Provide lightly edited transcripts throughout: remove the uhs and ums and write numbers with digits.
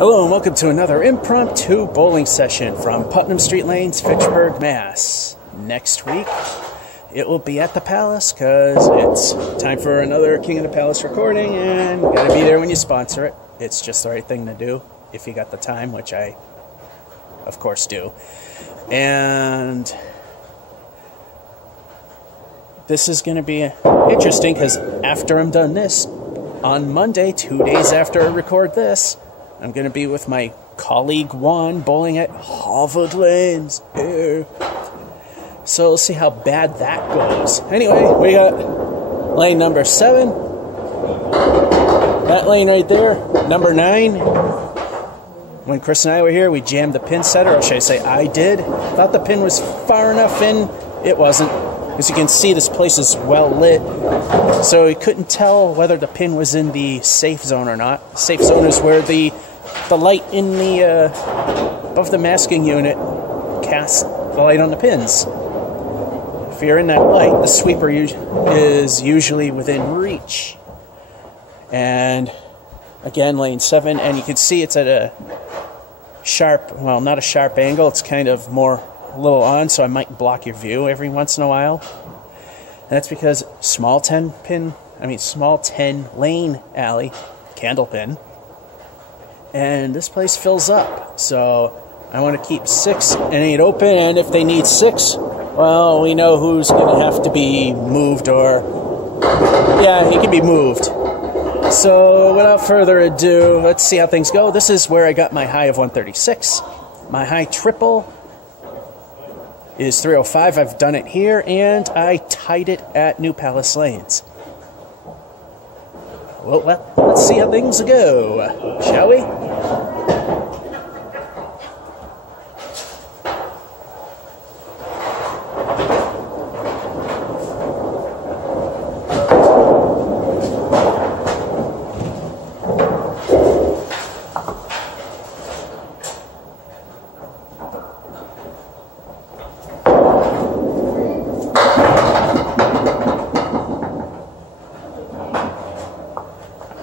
Hello and welcome to another impromptu bowling session from Putnam Street Lanes, Fitchburg, Mass. Next week, it will be at the Palace because it's time for another King of the Palace recording, and you gotta be there when you sponsor it. It's just the right thing to do if you got the time, which I, of course, do. And this is going to be interesting because after I'm done this, on Monday, 2 days after I record this, I'm going to be with my colleague Juan bowling at Harvard Lanes. Yeah. So we'll see how bad that goes. Anyway, we got lane number 7. That lane right there, number 9. When Chris and I were here, we jammed the pin setter, or should I say I did. Thought the pin was far enough in. It wasn't. As you can see, this place is well lit. So we couldn't tell whether the pin was in the safe zone or not. Safe zone is where the light in the above the masking unit casts the light on the pins. If you're in that light, the sweeper is usually within reach. And again, lane 7, and you can see it's at a sharp, well, not a sharp angle. It's kind of more a little on, so I might block your view every once in a while. And that's because small 10 lane alley, candlepin. And this place fills up, so I want to keep 6 and 8 open, and if they need 6, well, we know who's going to have to be moved, or, yeah, he can be moved. So, without further ado, let's see how things go. This is where I got my high of 136. My high triple is 305. I've done it here, and I tied it at New Palace Lanes. Well, let's see how things go, shall we?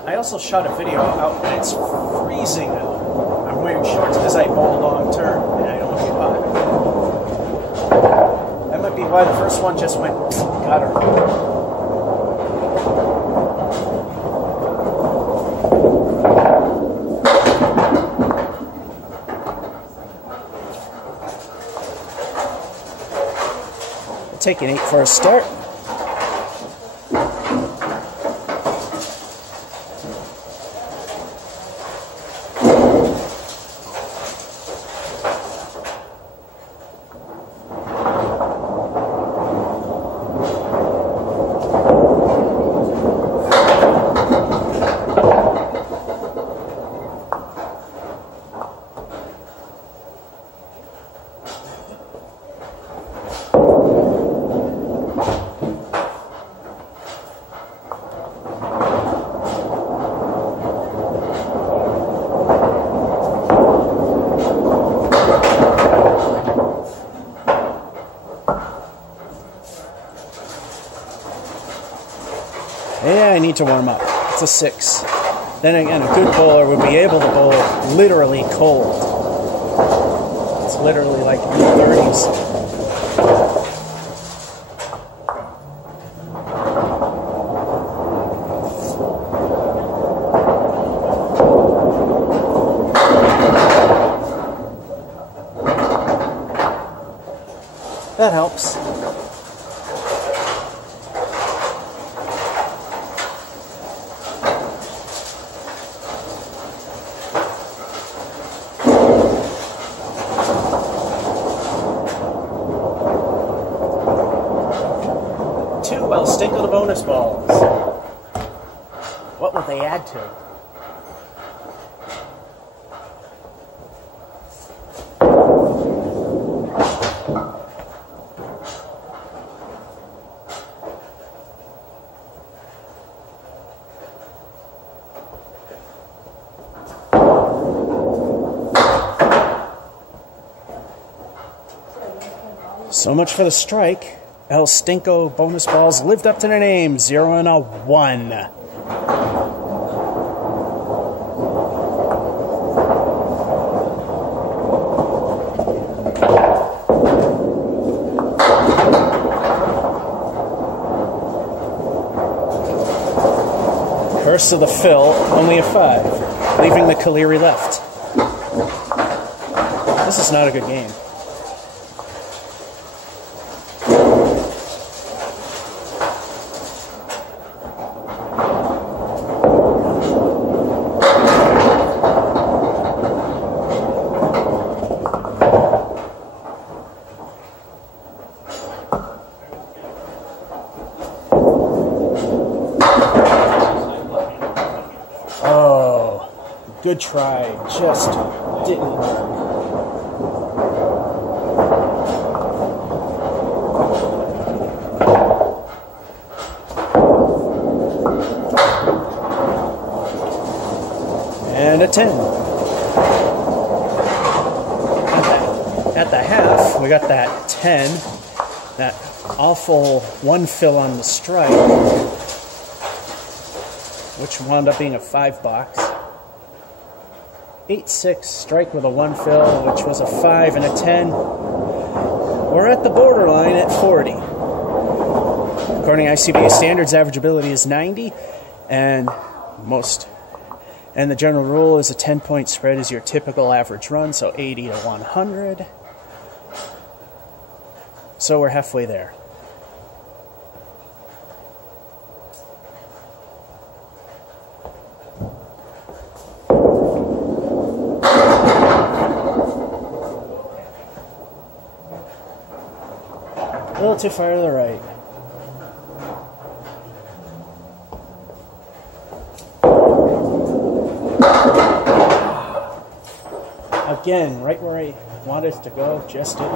I also shot a video out and it's freezing out. I'm wearing shorts because I bowl long term and I don't want to get hot. That might be why the first one just went, got her. I'll take an 8 for a start. Yeah, I need to warm up. It's a 6. Then again, a good bowler would be able to bowl literally cold. It's literally like in the 30s. That helps. Well, stick with the bonus balls. What will they add to? So much for the strike. El Stinko bonus balls lived up to their name, 0 and a 1. worst of the fill, only a 5, leaving the Caleri left. This is not a good game. Good try, just didn't work. And a 10. At the half, we got that 10, that awful 1 fill on the strike, which wound up being a 5 box. 8-6 strike with a 1 fill, which was a 5 and a 10. We're at the borderline at 40. According to ICBA standards, average ability is 90, and the general rule is a 10-point spread is your typical average run, so 80 to 100. So we're halfway there. A little too far to the right. Again, right where I wanted it to go, just didn't. A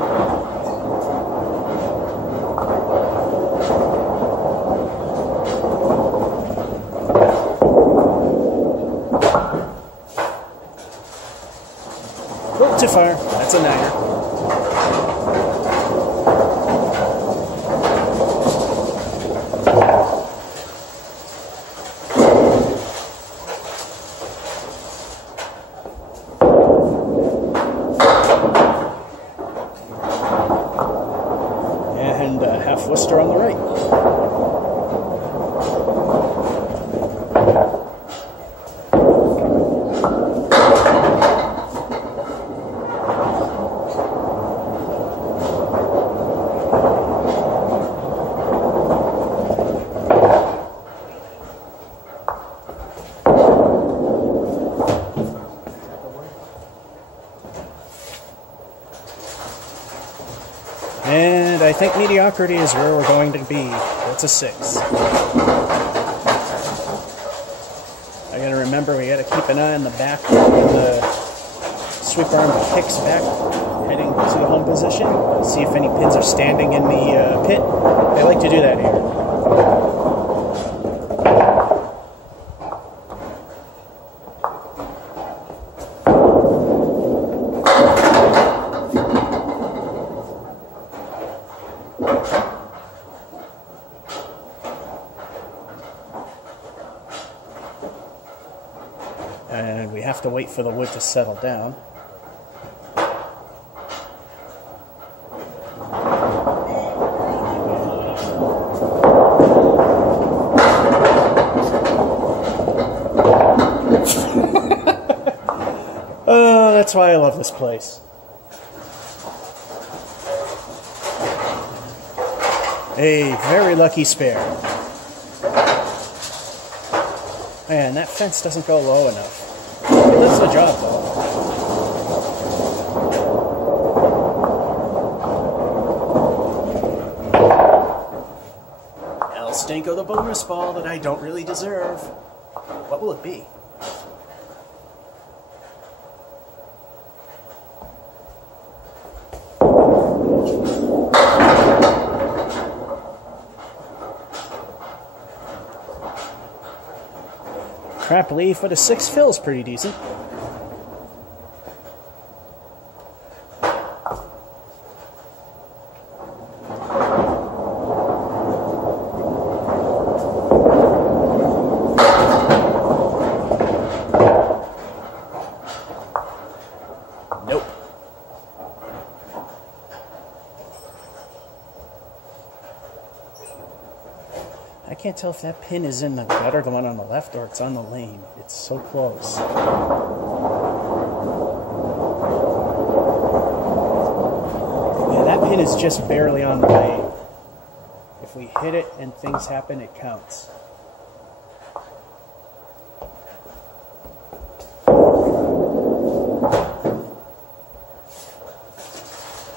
little too far. That's a 9er. Worcester on the right. And I think mediocrity is where we're going to be. That's a 6. I gotta remember, we gotta keep an eye on the back when the sweep arm kicks back, heading to the home position. See if any pins are standing in the pit. I like to do that here. And we have to wait for the wood to settle down. Oh, that's why I love this place. A very lucky spare. Man, that fence doesn't go low enough. It does the job, though. El Stanko, the bonus ball that I don't really deserve. What will it be? Crap leaf, but a 6 feels pretty decent. Nope. I can't tell if that pin is in the gutter, the one on the left, or it's on the lane. It's so close. Yeah, that pin is just barely on the lane. If we hit it and things happen, it counts.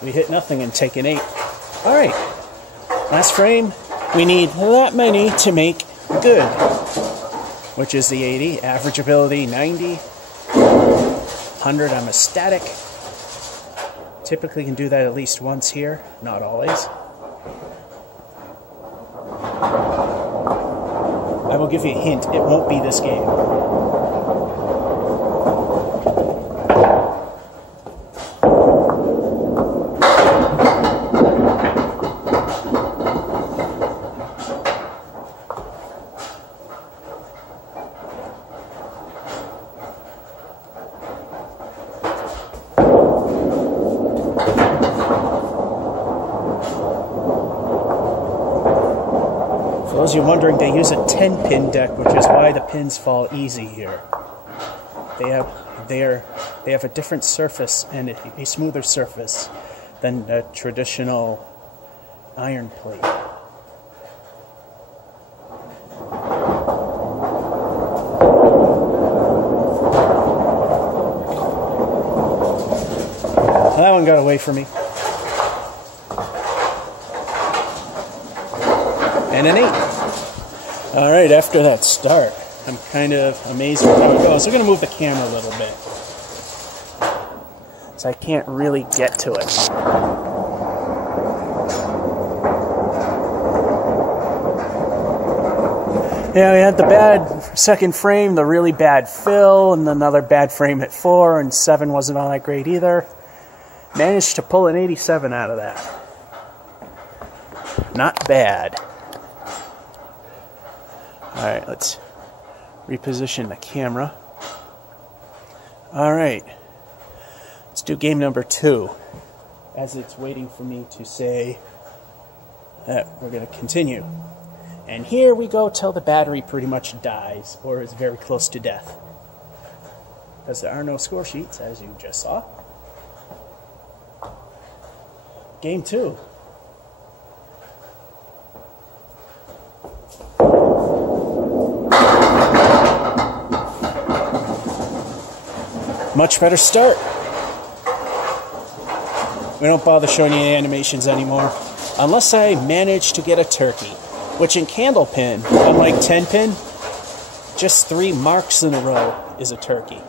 We hit nothing and take an 8. All right, last frame. We need that many to make good, which is the 80. Average ability, 90. 100, I'm a static. Typically can do that at least once here, not always. I will give you a hint, it won't be this game. For those of you wondering, they use a 10-pin deck, which is why the pins fall easy here. They have a different surface and a smoother surface than a traditional iron plate. That one got away from me. And an 8. All right, after that start, I'm kind of amazed with how it goes. We're going to move the camera a little bit, so I can't really get to it. Yeah, we had the bad second frame, the really bad fill, and another bad frame at 4, and 7 wasn't all that great either. Managed to pull an 87 out of that. Not bad. Alright, let's reposition the camera. Alright, let's do game number 2, as it's waiting for me to say that we're going to continue. And here we go till the battery pretty much dies, or is very close to death. Because there are no score sheets, as you just saw. Game 2. Much better start. We don't bother showing you the animations anymore, unless I manage to get a turkey, which in candlepin, unlike 10-pin, just 3 marks in a row is a turkey.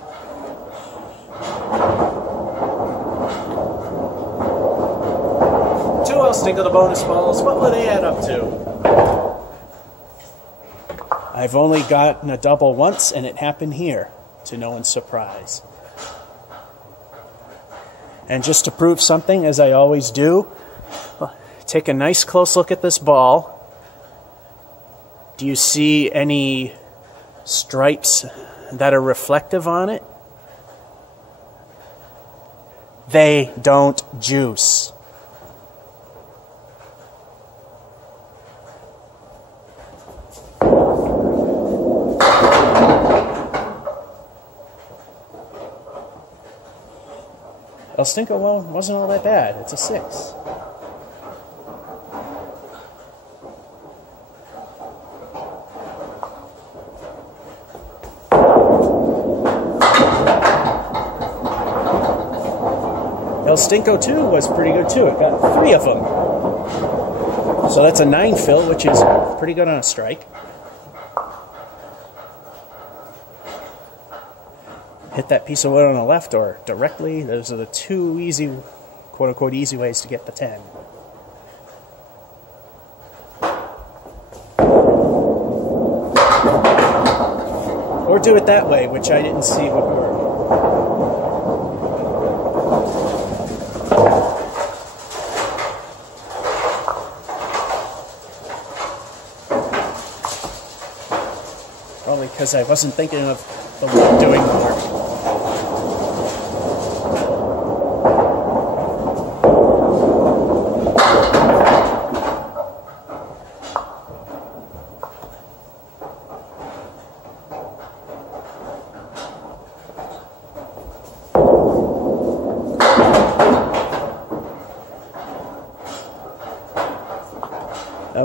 I'll stick to the bonus balls. What will they add up to? I've only gotten a double once, and it happened here, to no one's surprise. And just to prove something, as I always do, take a nice close look at this ball. Do you see any stripes that are reflective on it? They don't juice. El Stinko wasn't all that bad. It's a 6. El Stinko 2 was pretty good too. It got 3 of them. So that's a 9 fill, which is pretty good on a strike. Hit that piece of wood on the left or directly. Those are the 2 easy, quote-unquote, easy ways to get the 10. Or do it that way, which I didn't see would work. Probably because I wasn't thinking of the wood doing the work.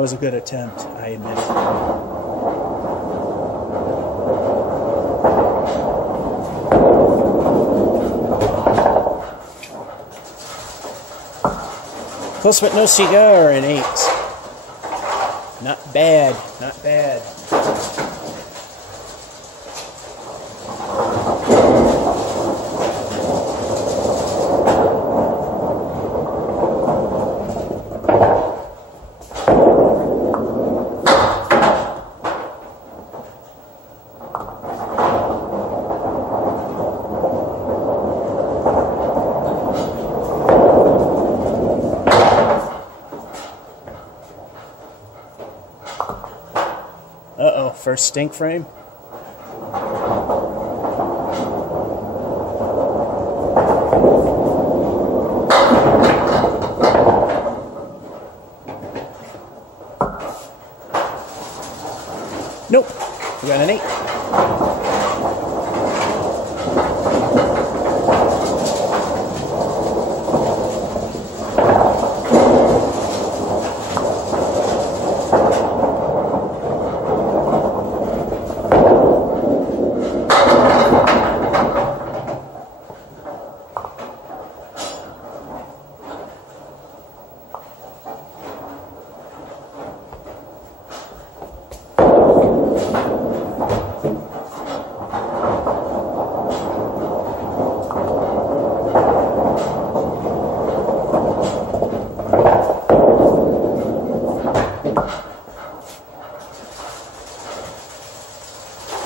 was a good attempt, I admit it. Close but no cigar, an 8. Not bad, not bad. Uh-oh, first stink frame. Nope, we got an 8.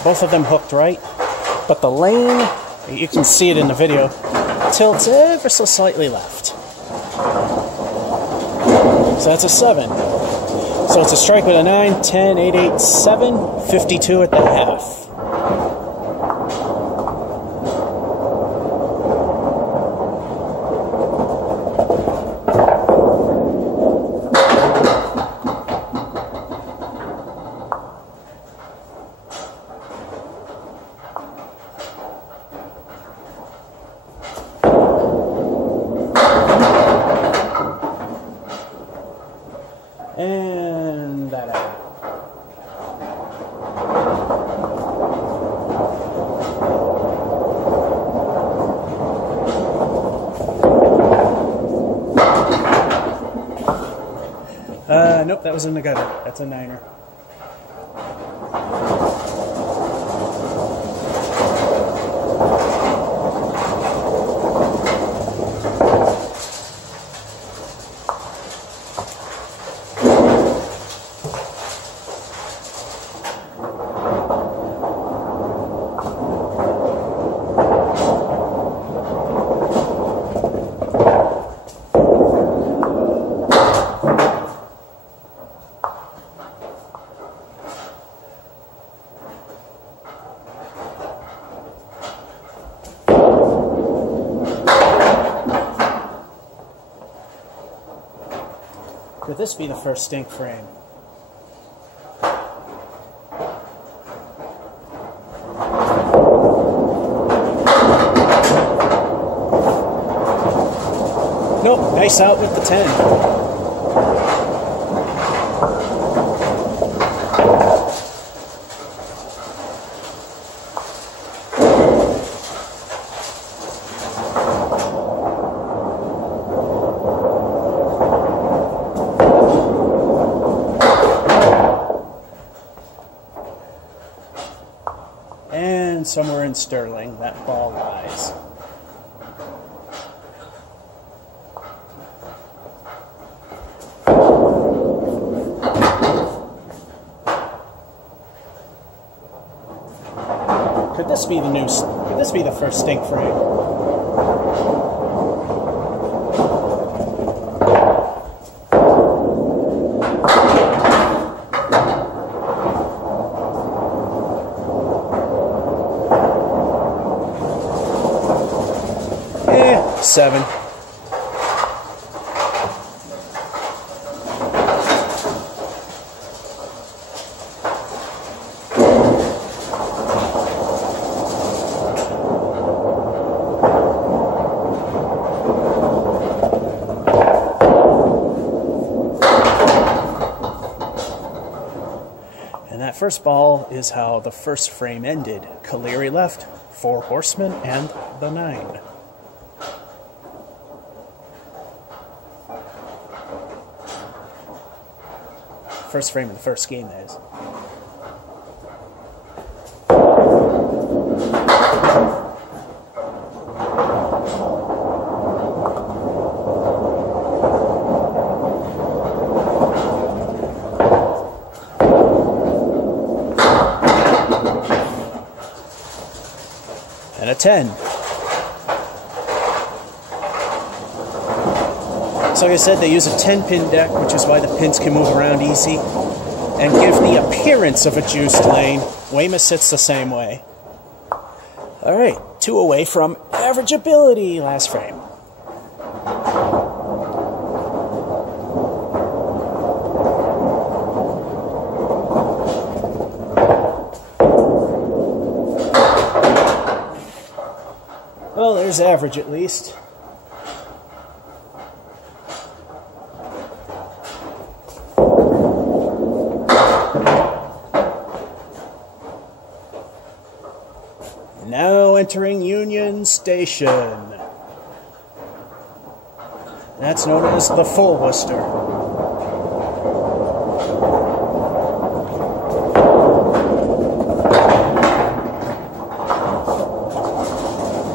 Both of them hooked right, but the lane, you can see it in the video, tilts ever so slightly left. So that's a 7. So it's a strike with a 9, 10, 8, 8, 7, 52 at the half. And that out. Nope, that was in the gutter. That's a 9er. Could this be the first stink frame? Nope, nice out with the 10. And somewhere in Sterling, that ball lies. Could this be the new? Could this be the first stink frame? Eh, 7. that first ball is how the first frame ended. Caleri left, 4 horsemen, and the 9. First frame of the first game, that is. And a 10. So like I said, they use a 10-pin deck, which is why the pins can move around easy and give the appearance of a juiced lane. Weymouth sits the same way. All right, 2 away from average ability last frame. Well, there's average at least. Now entering Union Station. That's known as the Full Worcester.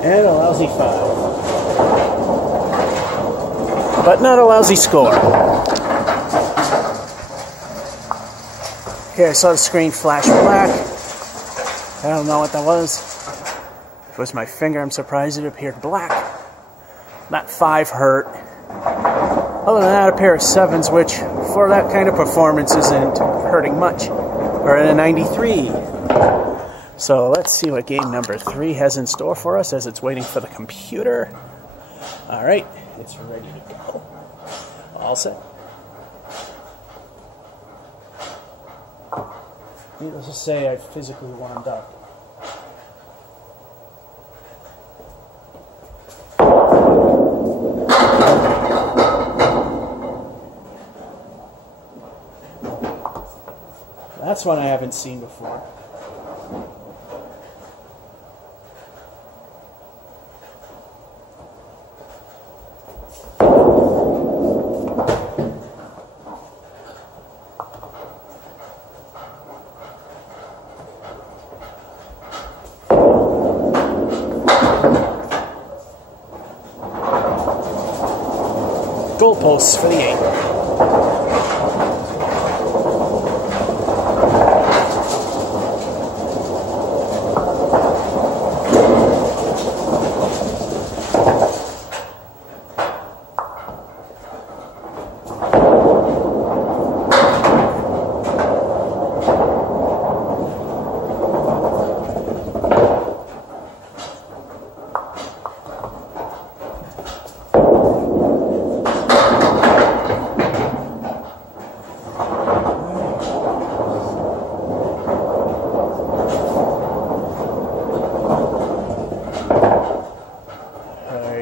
And a lousy 5. But not a lousy score. Okay, I saw the screen flash black. I don't know what that was. If it was my finger, I'm surprised it appeared black. That 5 hurt. Other than that, a pair of 7s, which for that kind of performance isn't hurting much. We're at a 93. So let's see what game number 3 has in store for us as it's waiting for the computer. All right, it's ready to go. All set. Let's just say I've physically warmed up. That's one I haven't seen before. Goalposts for the 8.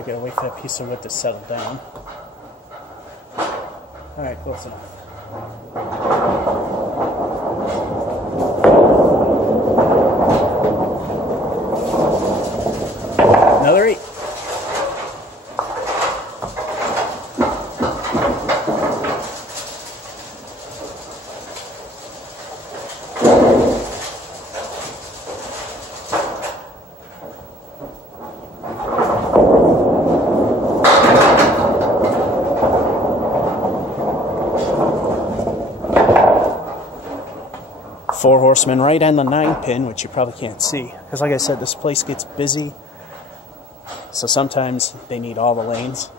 Gotta wait for that piece of wood to settle down. Alright, close enough. Another 8. Four horsemen right and the 9 pin, which you probably can't see. Because like I said, this place gets busy. So sometimes they need all the lanes.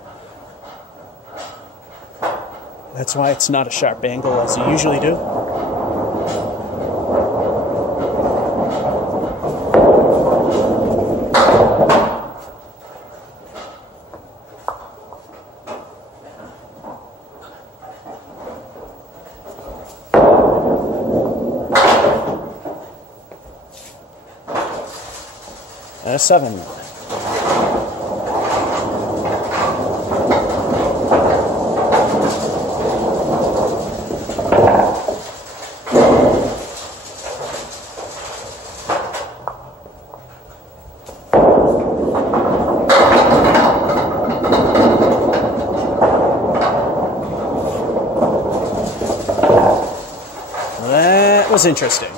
That's why it's not a sharp angle as you usually do. And a 7. was interesting.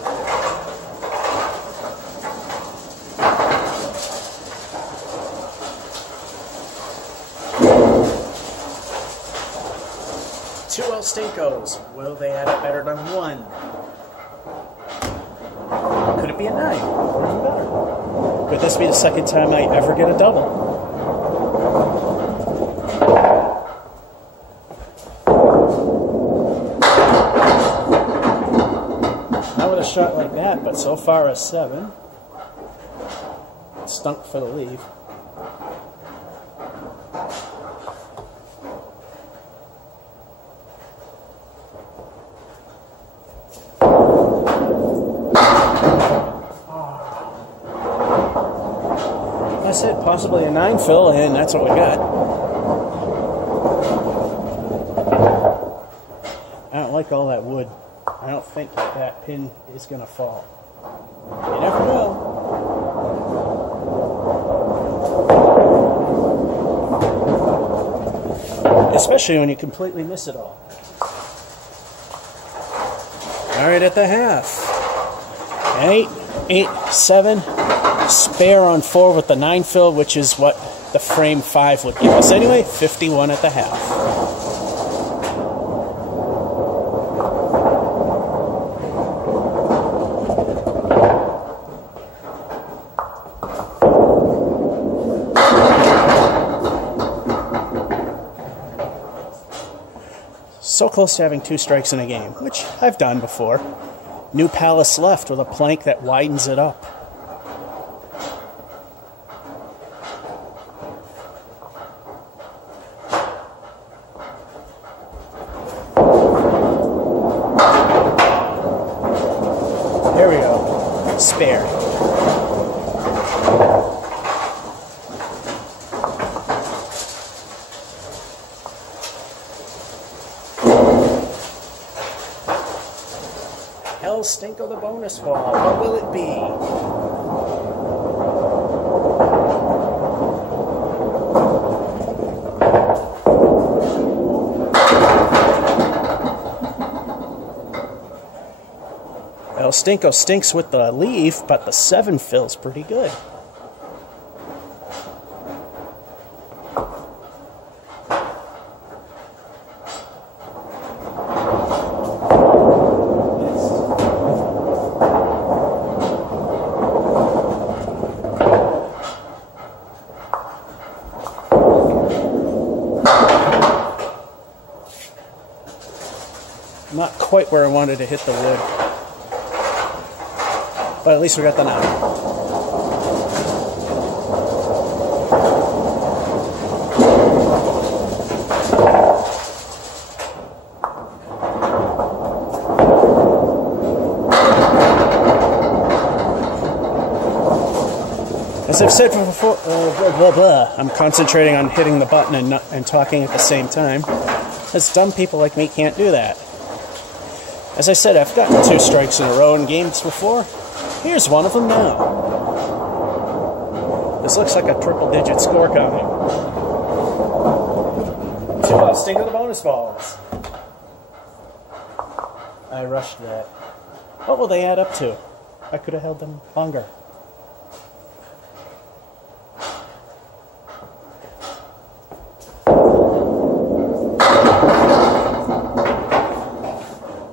Two El Stinkos. Will they add up better than one? Could it be a 9? Even better. Could this be the second time I ever get a double? Not with a shot like that, but so far a 7. Stunk for the leave. I said possibly a 9 fill, and that's what we got. I don't like all that wood. I don't think that pin is going to fall. You never know. Especially when you completely miss it all. All right, at the half. 8, 8, 7. Spare on 4 with the 9 fill, which is what the frame 5 would give us anyway. 51 at the half. So close to having 2 strikes in a game, which I've done before. New palace left with a plank that widens it up. There we go. Spare. El Stinko the bonus ball. What will it be? El Stinko stinks with the leaf, but the 7 fills pretty good. Not quite where I wanted to hit the wood. But at least we got the 9. As I've said before, I'm concentrating on hitting the button and talking at the same time. As dumb people like me can't do that. As I said, I've gotten 2 strikes in a row in games before. Here's one of them now. This looks like a triple-digit score coming. 2 off, Stinko the bonus balls. I rushed that. What will they add up to? I could have held them longer.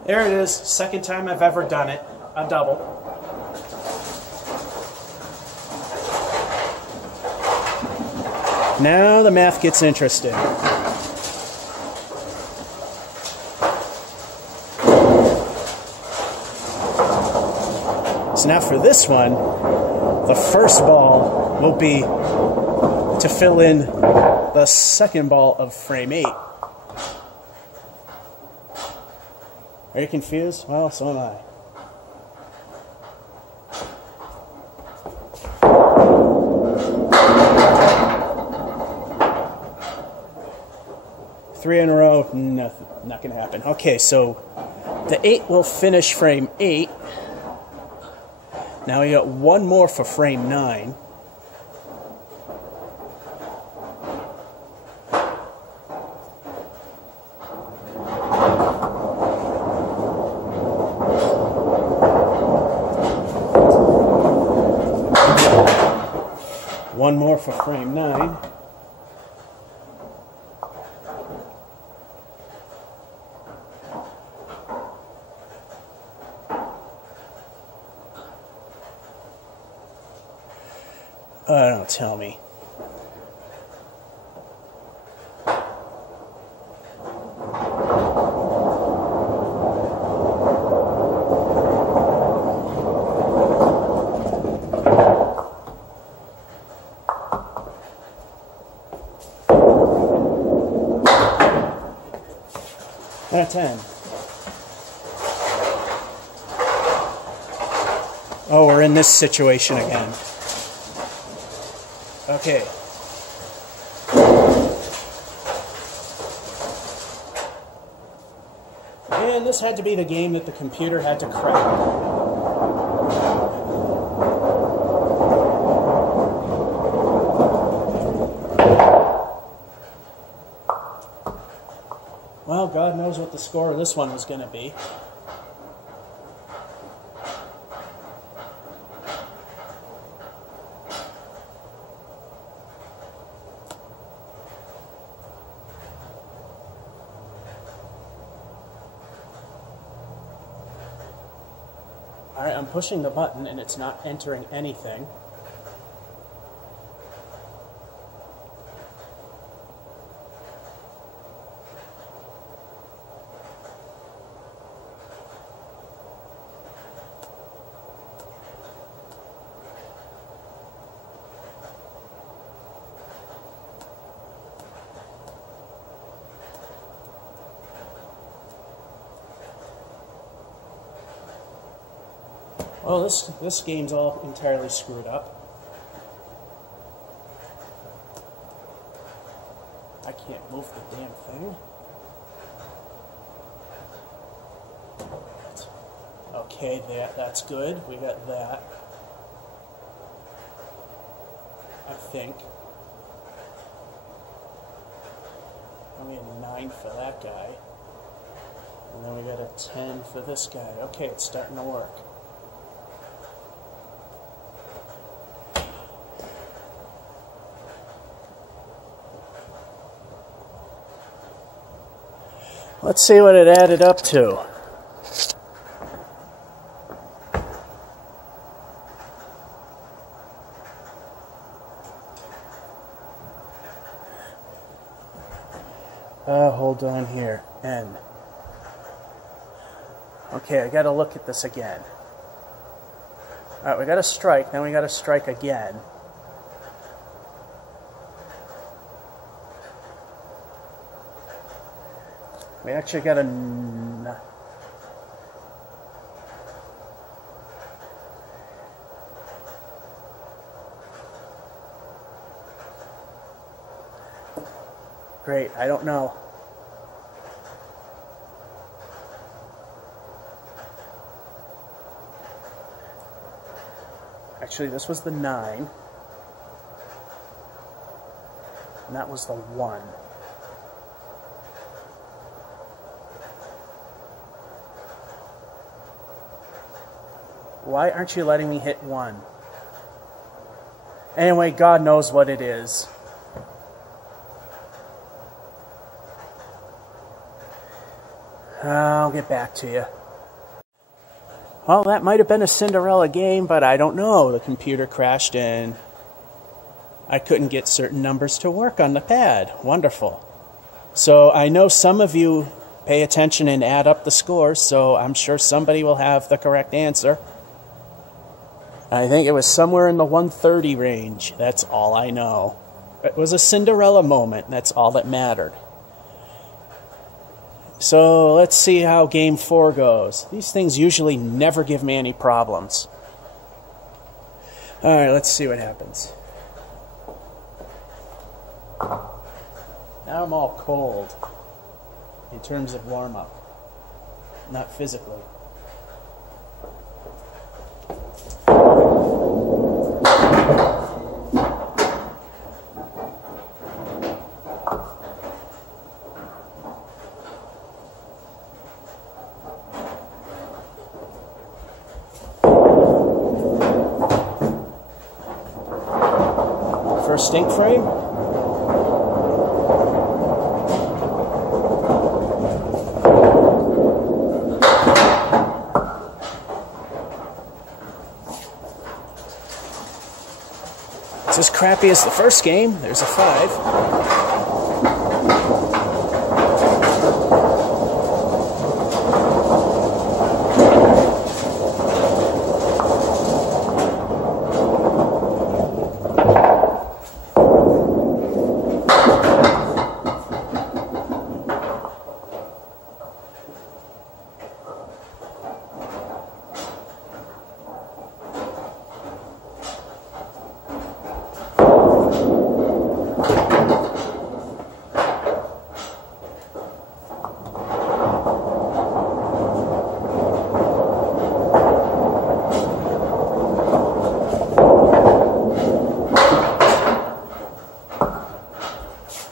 There it is, second time I've ever done it, a double. Now the math gets interesting. So now for this one, the first ball will be to fill in the second ball of frame 8. Are you confused? Well, so am I. Three in a row, nothing, not going to happen. Okay, so the 8 will finish frame 8. Now we got one more for frame 9. one more for frame 9. Oh, don't tell me. Out of 10. Oh, we're in this situation again. Okay. And this had to be the game that the computer had to crack. Well, God knows what the score of this one was going to be. Alright, I'm pushing the button and it's not entering anything. Well, this game's all entirely screwed up. I can't move the damn thing. Okay, that's good. We got that. I think. And we had a 9 for that guy. And then we got a 10 for this guy. Okay, it's starting to work. Let's see what it added up to. Hold on here. N. Okay, I gotta look at this again. Alright, we got a strike, then we got a strike again. We actually got a... Great, I don't know. Actually, this was the 9. And that was the 1. Why aren't you letting me hit 1? Anyway, God knows what it is. I'll get back to you. Well, that might have been a Cinderella game, but I don't know. The computer crashed and I couldn't get certain numbers to work on the pad. Wonderful. So I know some of you pay attention and add up the scores, so I'm sure somebody will have the correct answer. I think it was somewhere in the 130 range. That's all I know. It was a Cinderella moment. That's all that mattered. So let's see how game 4 goes. These things usually never give me any problems. Alright, let's see what happens. Now I'm all cold in terms of warm-up, not physically. first ink frame. It's as crappy as the first game. There's a 5.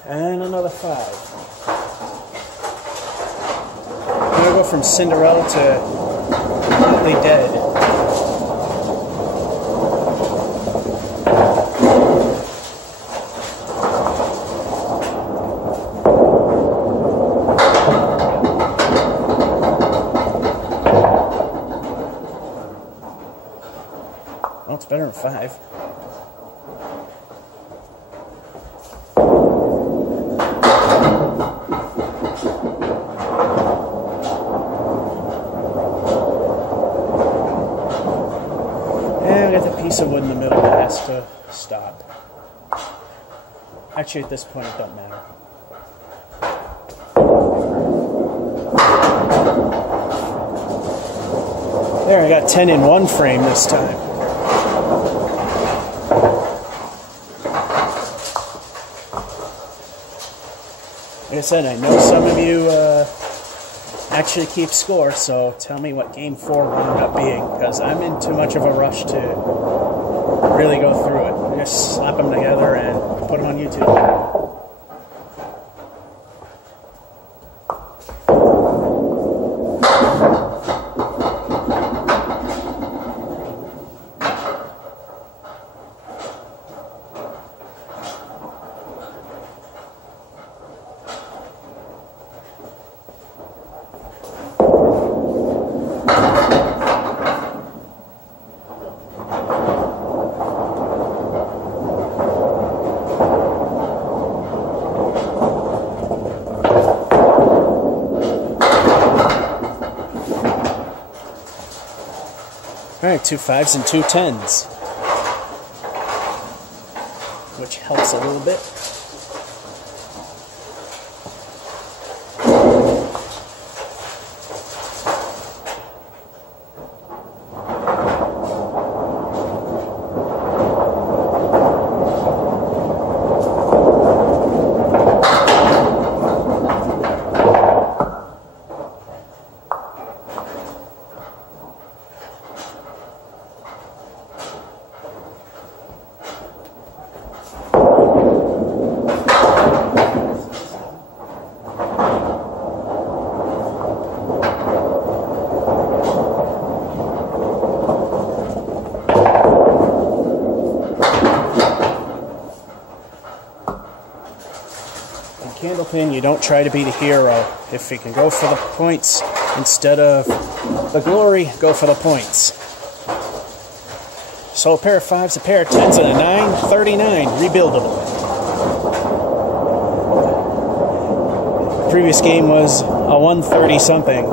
And another 5. I'm going to go from Cinderella to Completely Dead. Well, it's better than 5. Piece of wood in the middle that has to stop. Actually, at this point, it don't matter. There, I got 10 in one frame this time. Like I said, I know some of you actually keep score, so tell me what game 4 wound up being, because I'm in too much of a rush to really go through it. Just slap them together and put them on YouTube. Alright, 2 5s and 2 10s, which helps a little bit. Candlepin, you don't try to be the hero. If you can go for the points instead of the glory, go for the points. So a pair of 5s, a pair of 10s, and a 9, 39, rebuildable. Previous game was a 130 something.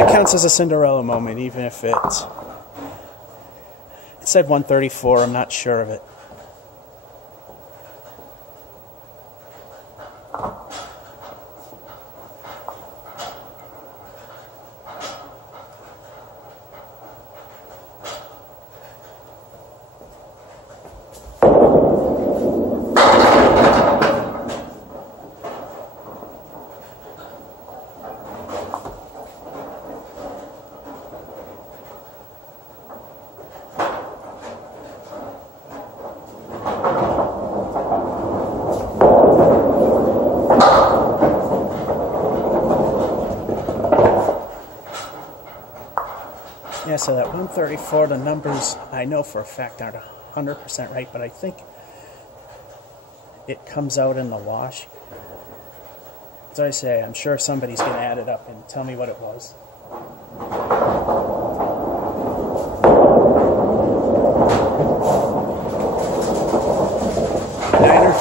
It counts as a Cinderella moment, even if it said 134, I'm not sure of it. Yeah, so that 134, the numbers I know for a fact aren't 100% right, but I think it comes out in the wash. As I say, I'm sure somebody's going to add it up and tell me what it was. Niner.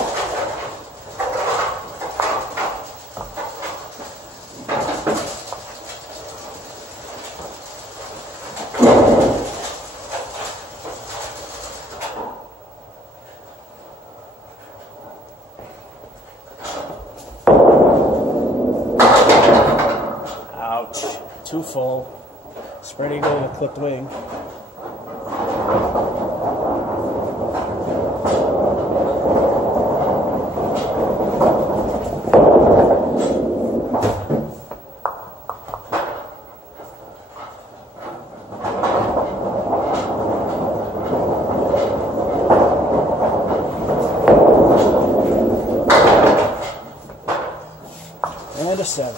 Ouch. Too full. Spread eagle and a clipped wing. And a 7.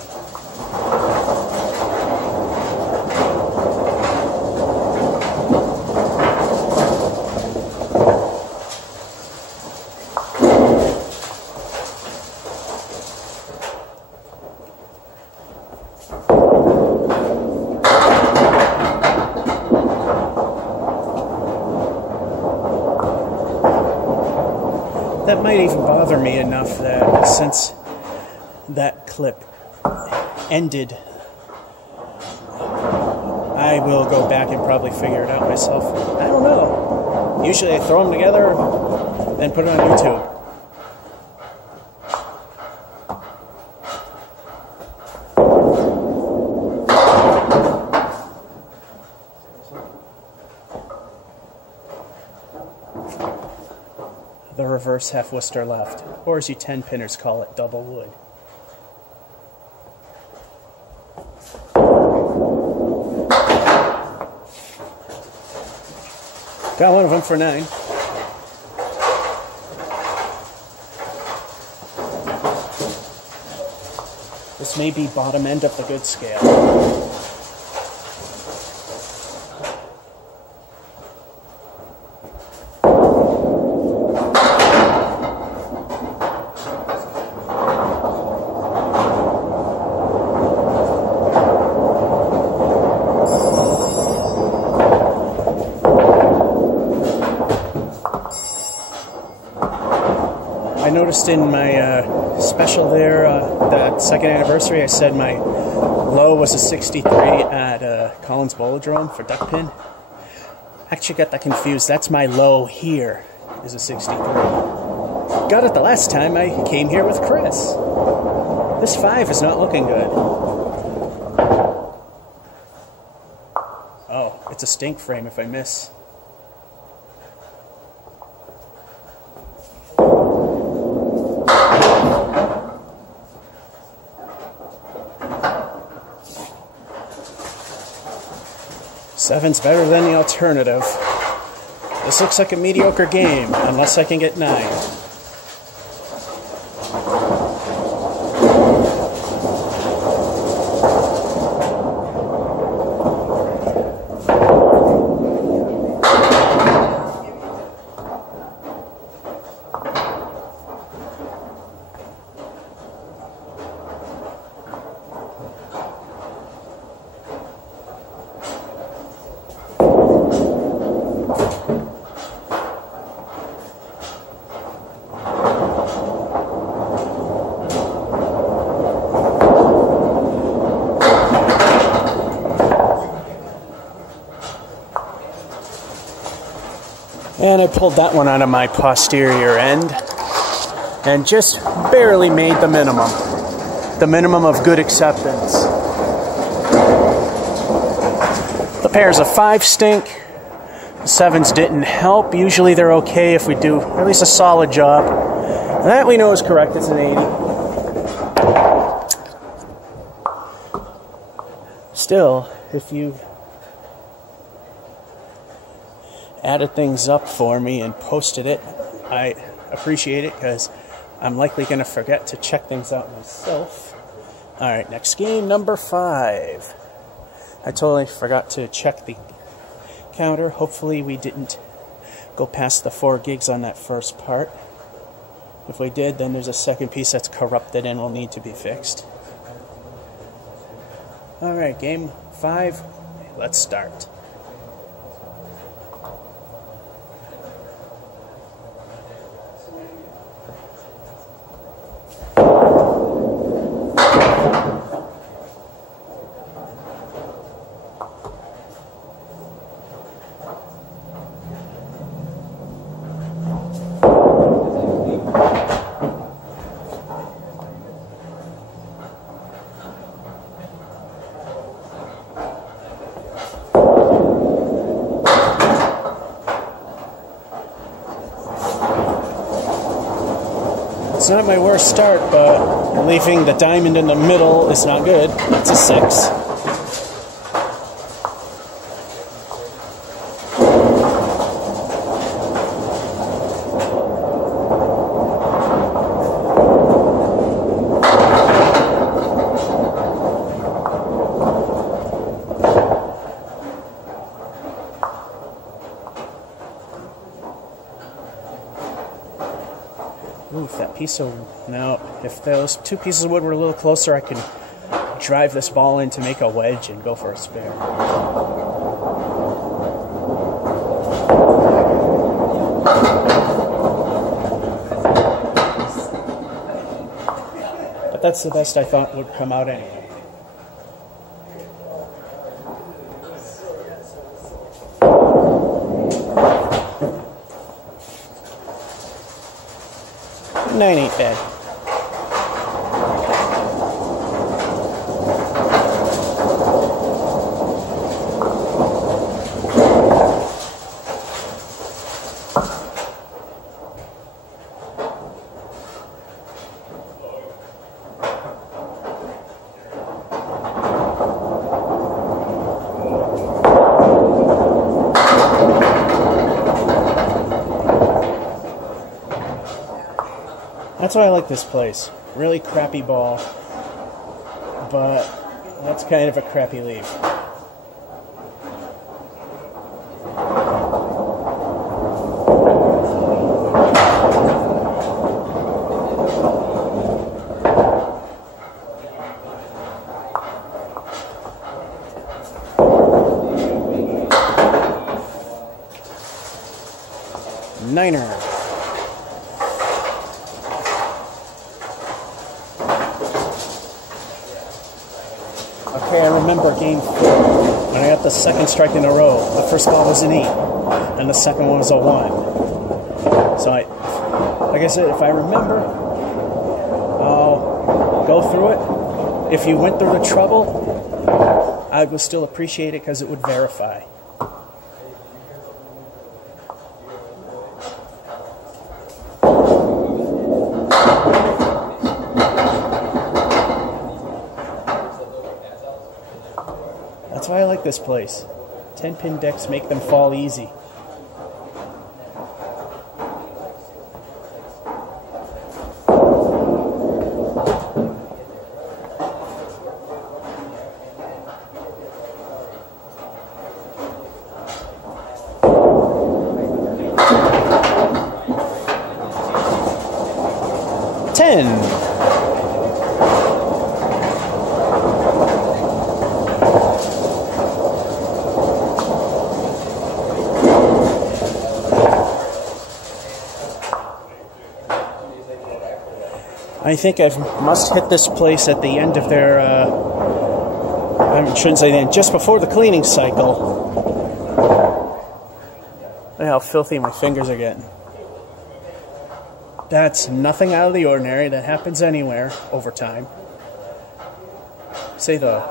That might even bother me enough that since that clip ended, I will go back and probably figure it out myself. I don't know. Usually I throw them together, then put it on YouTube. The reverse half Worcester left, or as you 10-pinners call it, double wood. Got one of them for 9. This may be bottom end of the good scale. I noticed in my special there, that second anniversary, I said my low was a 63 at Collins Bolodrome for duck pin. Actually got that confused. That's my low here is a 63. Got it the last time I came here with Chris. This 5 is not looking good. Oh, it's a stink frame if I miss. Seven's better than the alternative. This looks like a mediocre game, unless I can get 9. And I pulled that one out of my posterior end and just barely made the minimum. The minimum of good acceptance. The pairs of 5 stink. The 7s didn't help. Usually they're okay if we do at least a solid job. And that we know is correct. It's an 80. Still, if you added things up for me and posted it, I appreciate it because I'm likely going to forget to check things out myself. Alright, next game, number 5. I totally forgot to check the counter. Hopefully we didn't go past the 4 gigs on that first part. If we did, then there's a second piece that's corrupted and will need to be fixed. Alright, game 5, let's start. It's not my worst start, but leaving the diamond in the middle is not good. It's a 6. Oof, that piece of... Now, if those 2 pieces of wood were a little closer, I can drive this ball in to make a wedge and go for a spare. But that's the best I thought would come out anyway. Nine ain't bad. That's why I like this place. Really crappy ball, but that's kind of a crappy leave. Niner. Okay, I remember game 4, when I got the second strike in a row. The first ball was an 8, and the second one was a 1. So like I said, if I remember, I'll go through it. If you went through the trouble, I would still appreciate it because it would verify. That's why I like this place. 10-pin decks make them fall easy. I think I must hit this place at the end of their, I shouldn't say the end, just before the cleaning cycle. Look how filthy my fingers are getting. That's nothing out of the ordinary. That happens anywhere over time. Say the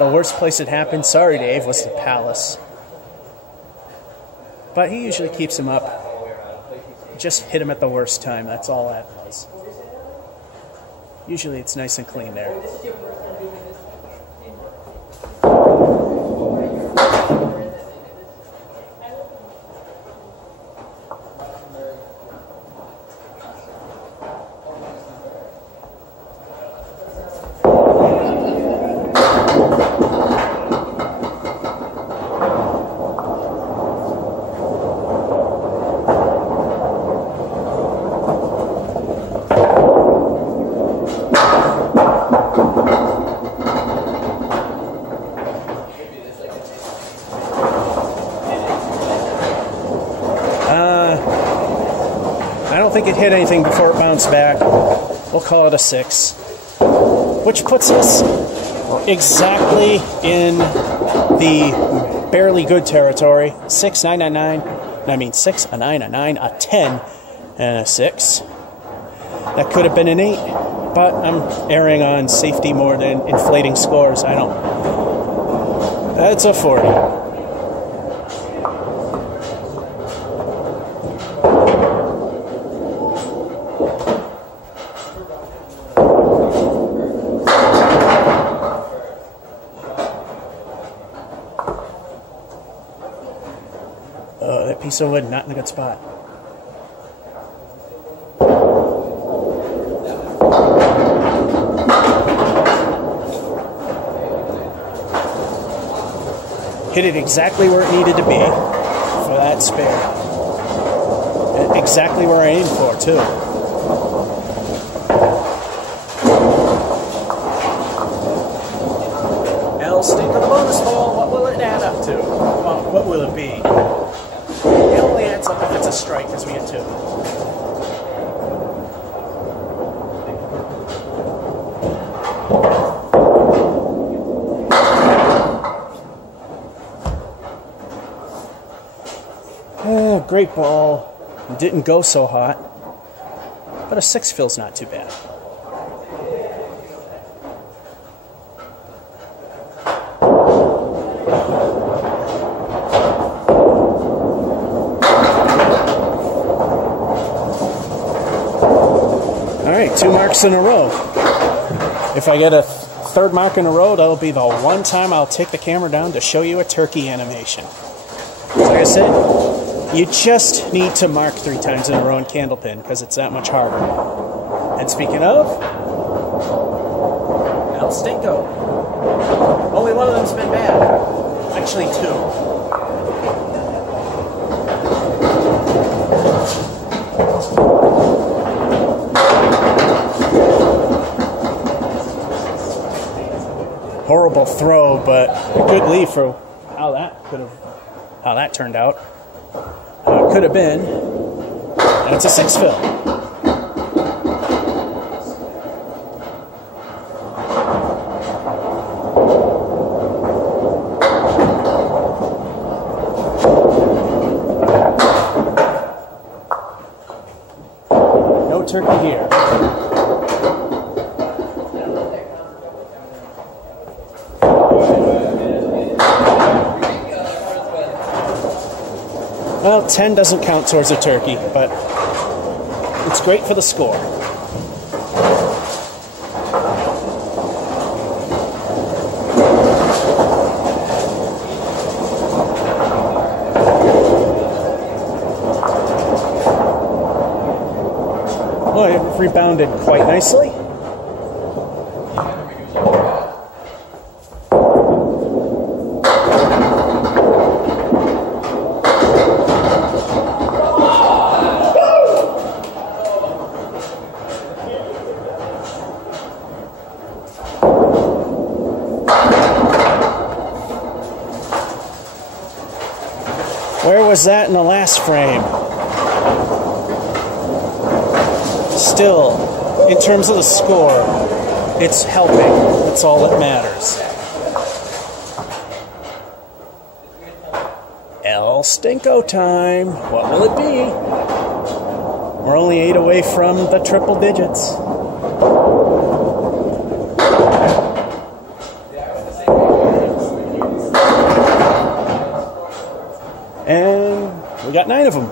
worst place it happened, sorry Dave, was the Palace. But he usually keeps him up. Just hit him at the worst time, that's all that was. Usually it's nice and clean there. think it hit anything before it bounced back. We'll call it a 6, which puts us exactly in the barely good territory. 6, 9, 9, 9. I mean 6, a 9, a 9, a 10, and a 6. That could have been an 8, but I'm erring on safety more than inflating scores. I don't. That's a 40. That piece of wood, not in a good spot. Hit it exactly where it needed to be for that spare. And exactly where I aimed for, too. L stick of the bonus ball. What will it add up to? Well, what will it be? It only adds up if it's a strike, because we get 2. Great ball. Didn't go so hot, but a 6 feels not too bad. All right, 2 marks in a row. If I get a 3rd mark in a row, that'll be the one time I'll take the camera down to show you a turkey animation. Like I said, you just need to mark 3 times in a row in candlepin because it's that much harder. And speaking of, El Stinko. Only one of them's been bad. Actually 2. Horrible throw, but a good lead for how that turned out. Could have been. And it's a 6 fill. No turkey here. Well, 10 doesn't count towards a turkey, but it's great for the score. Well, it rebounded quite nicely. Where was that in the last frame? Still, in terms of the score, it's helping. That's all that matters. El Stinko time. What will it be? We're only 8 away from the triple digits. And we got 9 of them.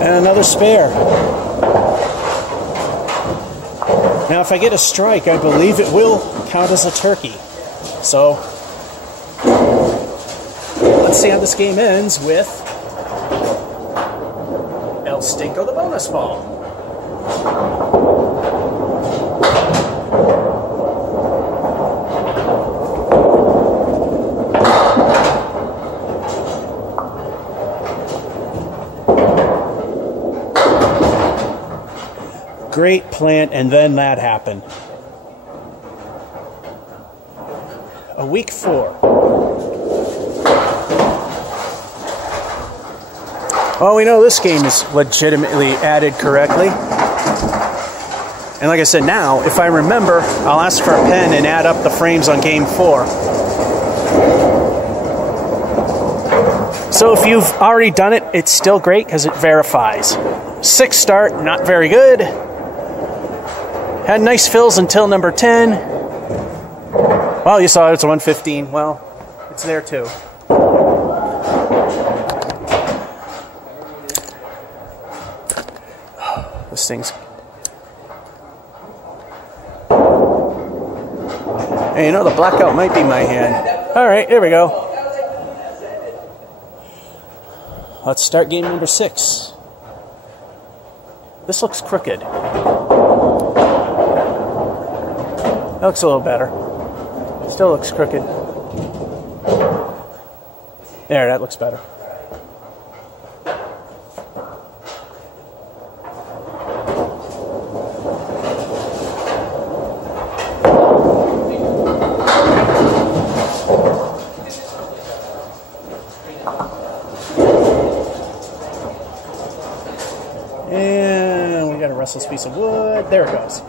And another spare. Now, if I get a strike, I believe it will count as a turkey. So, let's see how this game ends with El Stinko the bonus ball. great plant, and then that happened. A week 4. Well, we know this game is legitimately added correctly. And like I said, now, if I remember, I'll ask for a pen and add up the frames on game 4. So if you've already done it, it's still great because it verifies. 6 start, not very good. Had nice fills until number 10. Well, you saw it's a 115. Well, it's there too. This thing's... Hey, you know, the blackout might be my hand. All right, here we go. Let's start game number 6. This looks crooked. That looks a little better. Still looks crooked. There, that looks better. And we got a restless piece of wood. There it goes.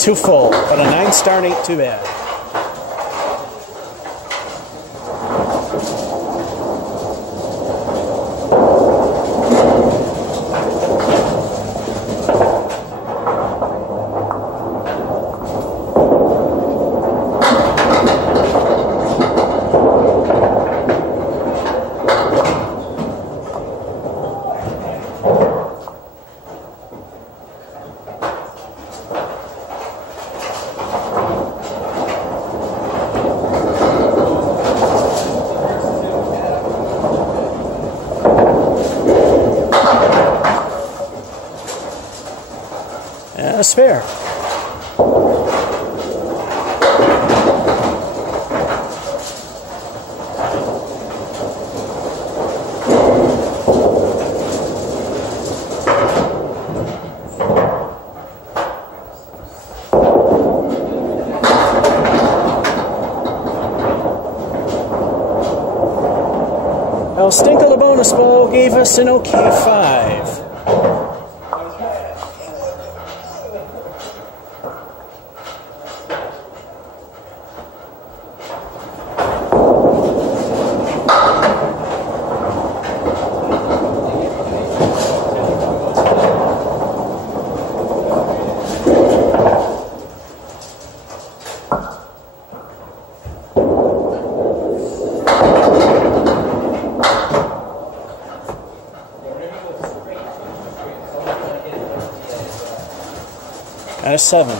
Too full, but a 9 star ain't too bad. And a spare. El Stinkle the bonus ball gave us an okay 5. At a 7.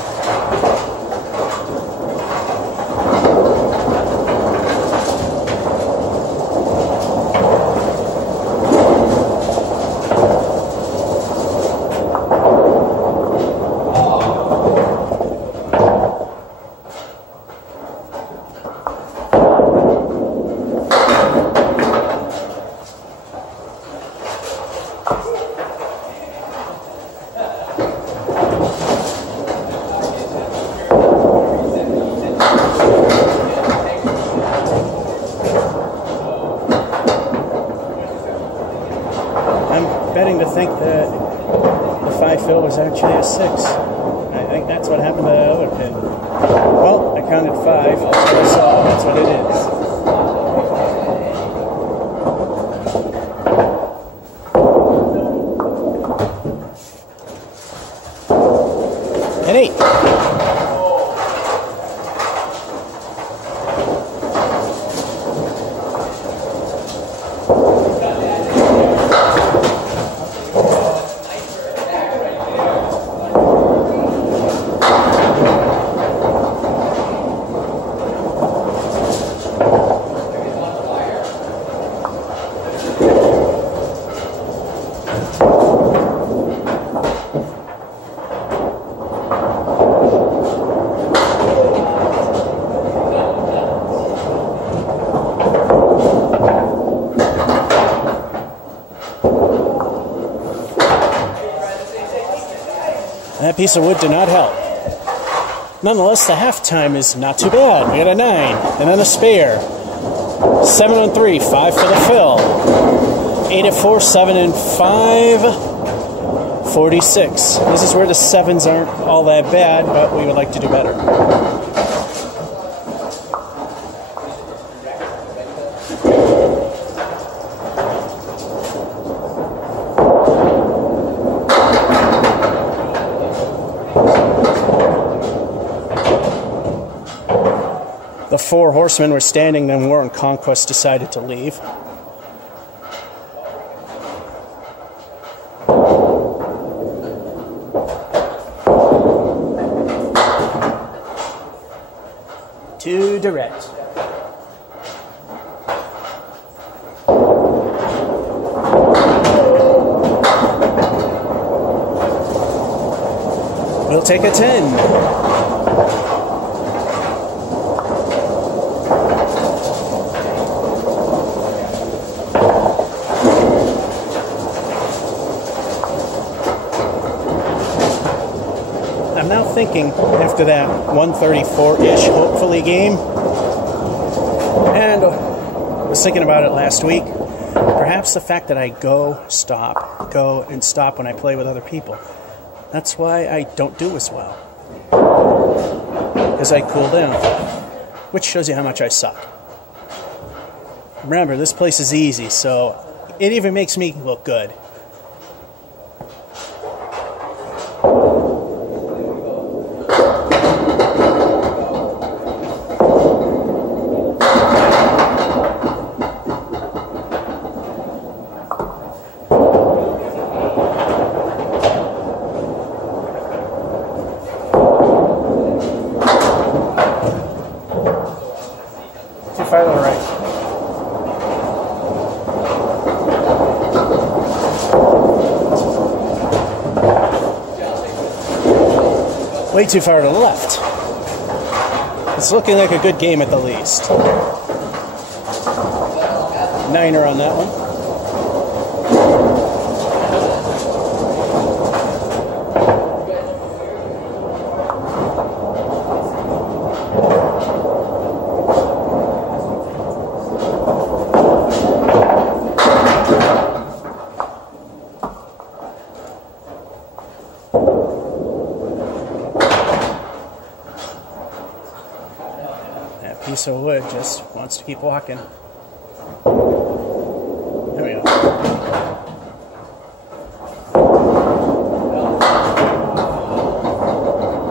Betting to think that the 5 fill was actually a 6. I think that's what happened to the other pin. Well, I counted 5. That's what I saw. That's what it is. An 8. That piece of wood did not help. Nonetheless, the halftime is not too bad. We got a 9, and then a spare. 7 on 3, 5 for the fill. 8 at 4, 7 and 5. 46. This is where the 7s aren't all that bad, but we would like to do better. The 4 horsemen were standing and War and Conquest decided to leave. Too direct. We'll take a 10. I'm now thinking, after that 134-ish, hopefully, game, and I was thinking about it last week, perhaps the fact that I go and stop when I play with other people. That's why I don't do as well. Because I cool down. Which shows you how much I suck. Remember, this place is easy, so it even makes me look good. Far to the right. Way too far to the left. It's looking like a good game at the least. 9er on that one. Piece of wood just wants to keep walking. There we go.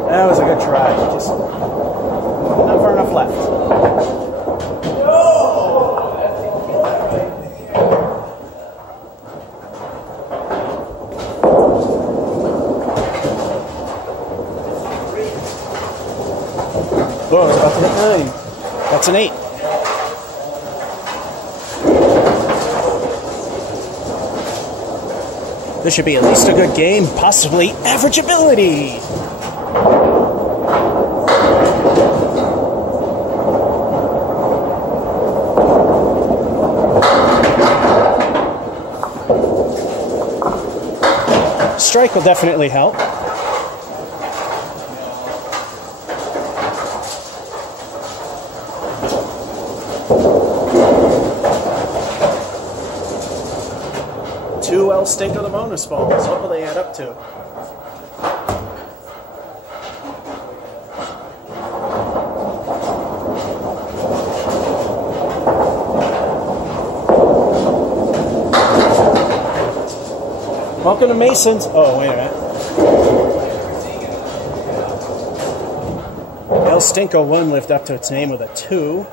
That was a good try. Just not far enough left. Whoa, it's about to hit 9. That's an 8. This should be at least a good game, possibly average ability. Strike will definitely help. I'll stink of the bonus balls. What will they add up to? Welcome to Masons. Oh, wait a minute. El Stinko 1 lived up to its name with a 2.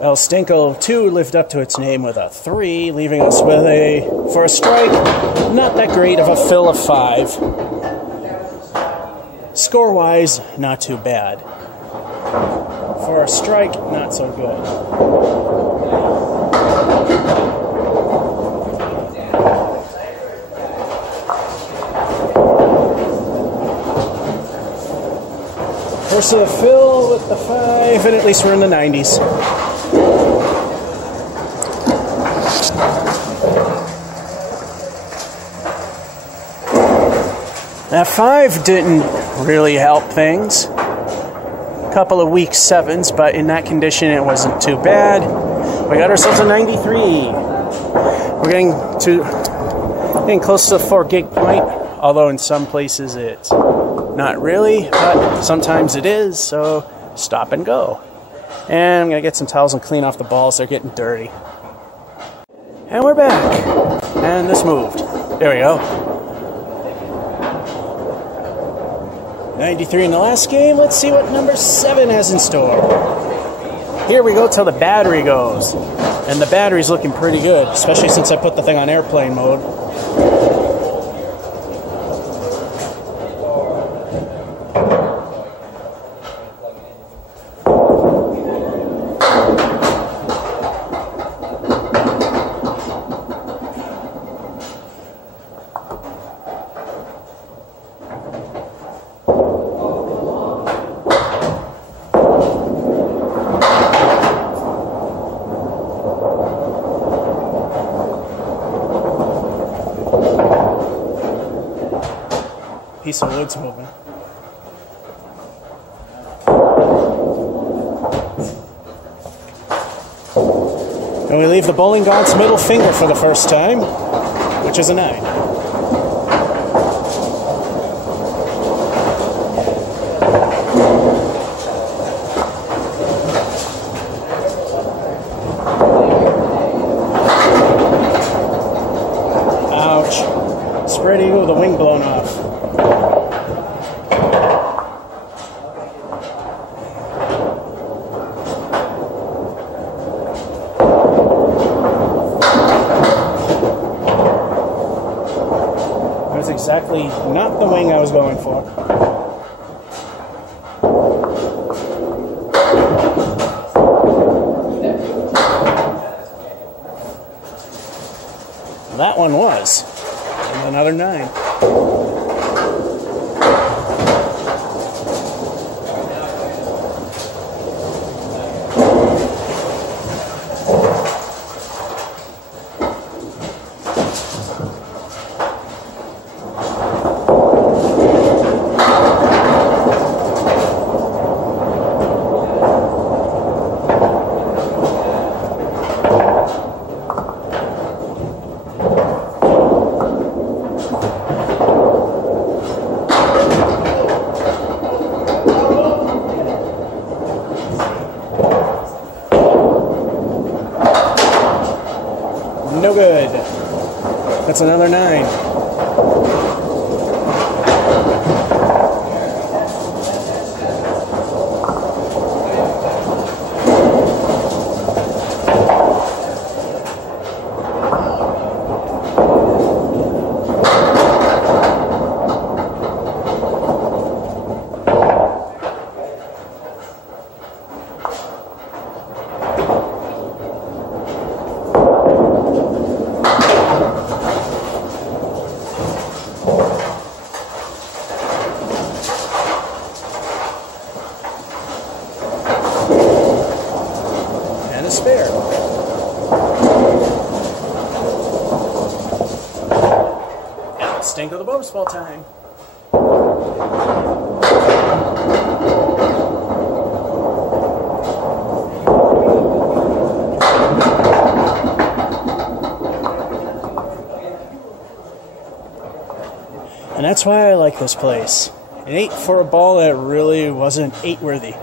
El Well, Stinko 2 lived up to its name with a 3, leaving us with for a strike, not that great of a fill of 5. Score-wise, not too bad. For a strike, not so good. First of the fill with the 5, and at least we're in the 90s. That 5 didn't really help things. A couple of weak 7s, but in that condition it wasn't too bad. We got ourselves a 93. We're getting close to the 4 gig point, although in some places it's not really, but sometimes it is, so stop and go. And I'm going to get some towels and clean off the balls. They're getting dirty. And we're back. And this moved. There we go. 93 in the last game. Let's see what number 7 has in store. Here we go till the battery goes. And the battery's looking pretty good, especially since I put the thing on airplane mode. Piece of wood's moving. And we leave the bowling god's middle finger for the first time, which is a 9. Ouch. Spread eagle with the wing blown off. Exactly not the wing I was going for. That one was. And another 9. No good. That's another 9. And a spare. And stink of the bonus ball time. And that's why I like this place. An 8 for a ball that really wasn't 8 worthy.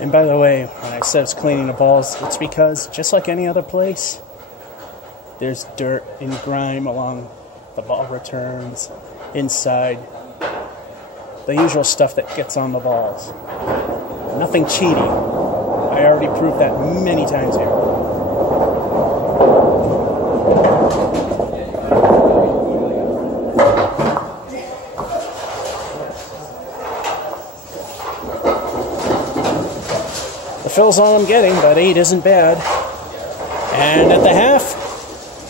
And by the way, when I I said I was cleaning the balls, it's because, just like any other place, there's dirt and grime along the ball returns, inside. The usual stuff that gets on the balls. Nothing cheating. I already proved that many times here. The fill's all I'm getting, but 8 isn't bad. And at the half,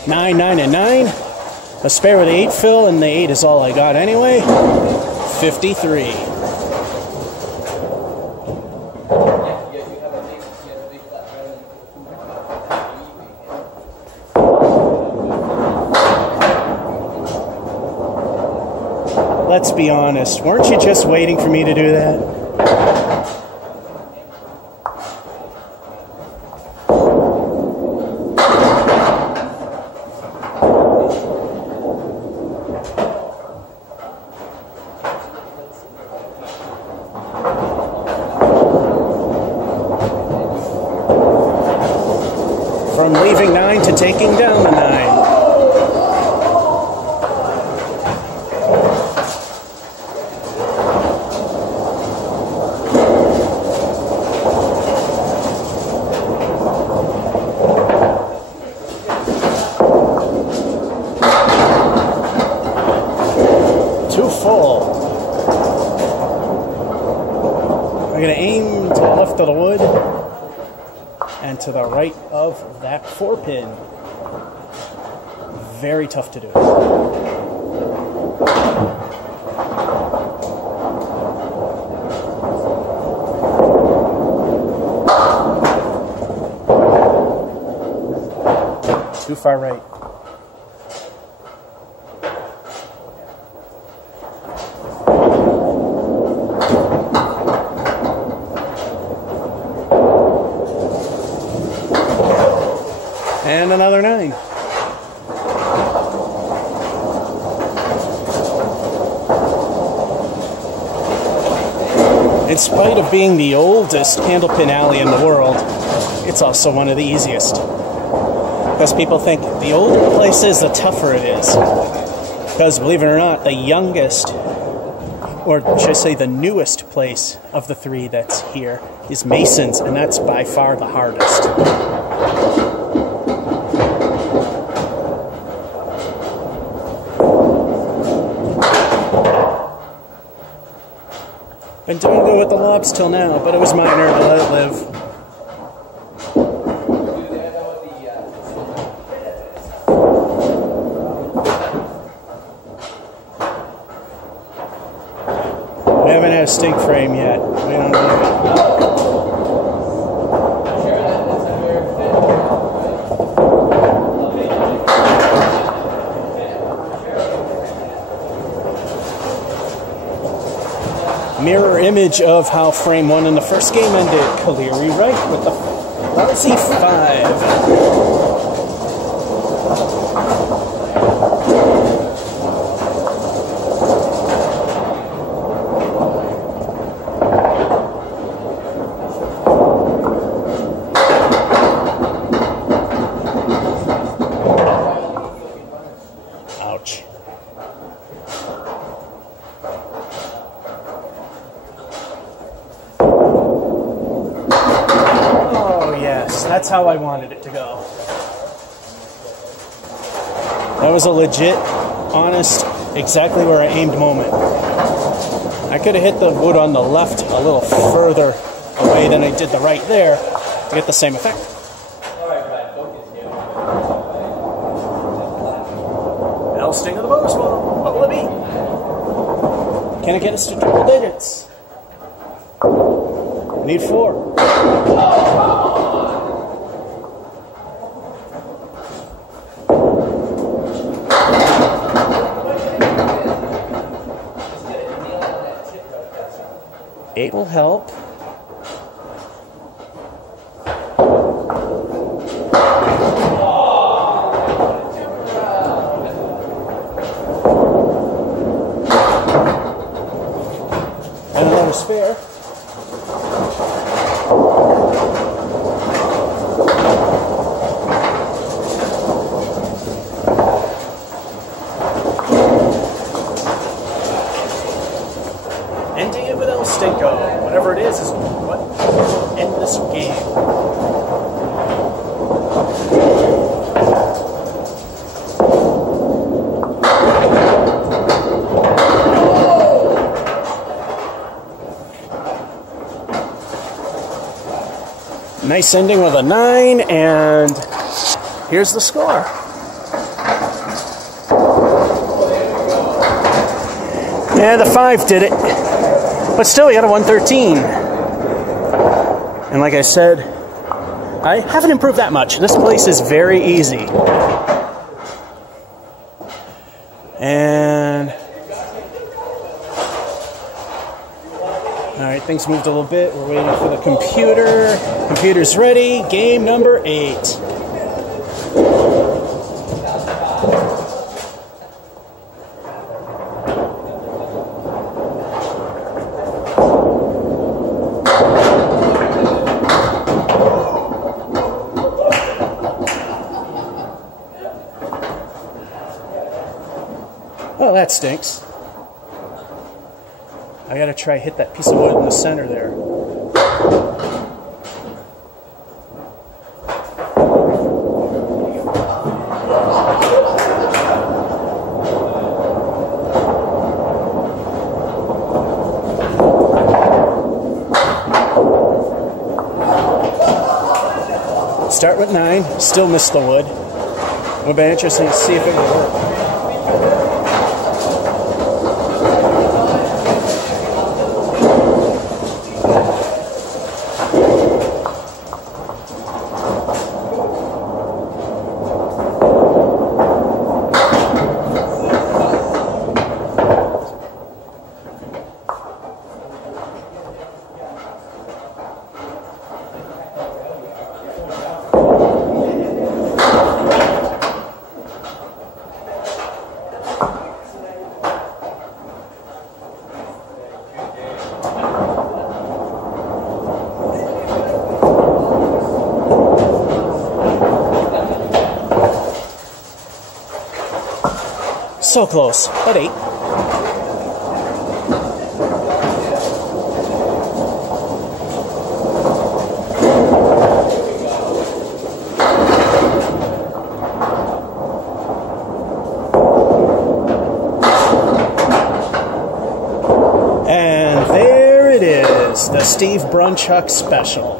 9, 9, and 9. A spare with the 8 fill, and the 8 is all I got anyway. 53. Let's be honest, weren't you just waiting for me to do that? From leaving 9 to taking down the 9. Too full. I'm going to aim to the left of the wood and to the right of that 4-pin. Very tough to do. Too far right. And another 9. In spite of being the oldest candlepin alley in the world, it's also one of the easiest. Because people think the older place is, the tougher it is. Because believe it or not, the youngest, or should I say the newest place of the 3 that's here is Mason's, and that's by far the hardest. Been doing good with the lobs till now, but it was minor to let it live. We haven't had a stink frame yet. We don't know it. Mirror image of how frame 1 in the first game ended. Caleri right with the ballsy 5. Ouch. That's how I wanted it to go. That was a legit, honest, exactly where I aimed moment. I could have hit the wood on the left a little further away than I did the right there to get the same effect. L sting of the bonus ball. What will it be? Can it get us to triple digits? We need 4. It will help. And another spare. Nice ending with a 9, and here's the score. Yeah, the 5 did it. But still, we got a 113. And like I said, I haven't improved that much. This place is very easy. And alright, things moved a little bit. We're waiting for the computer. Computer's ready. Game number 8. Oh, that stinks. I gotta try hit that piece of wood in the center there. Start with 9, still missed the wood. It'll be interesting to see if it will work. So close, but 8. And there it is, the Steve Brunchuck special.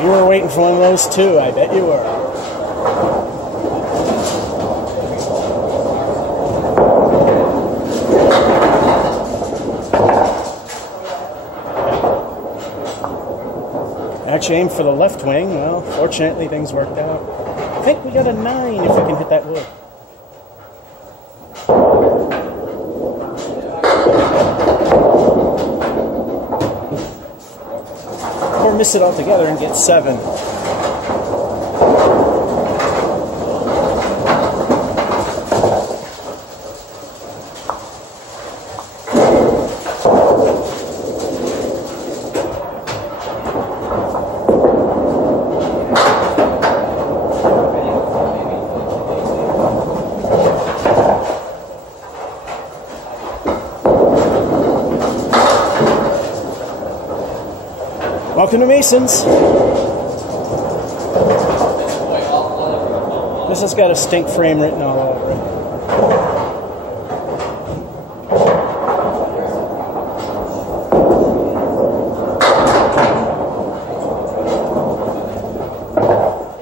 You were waiting for one of those too, I bet you were. Actually aimed for the left wing. Well, fortunately things worked out. I think we got a 9 if we can hit that wood. Or miss it altogether and get 7. Welcome to Mason's. This has got a stink frame written all over it.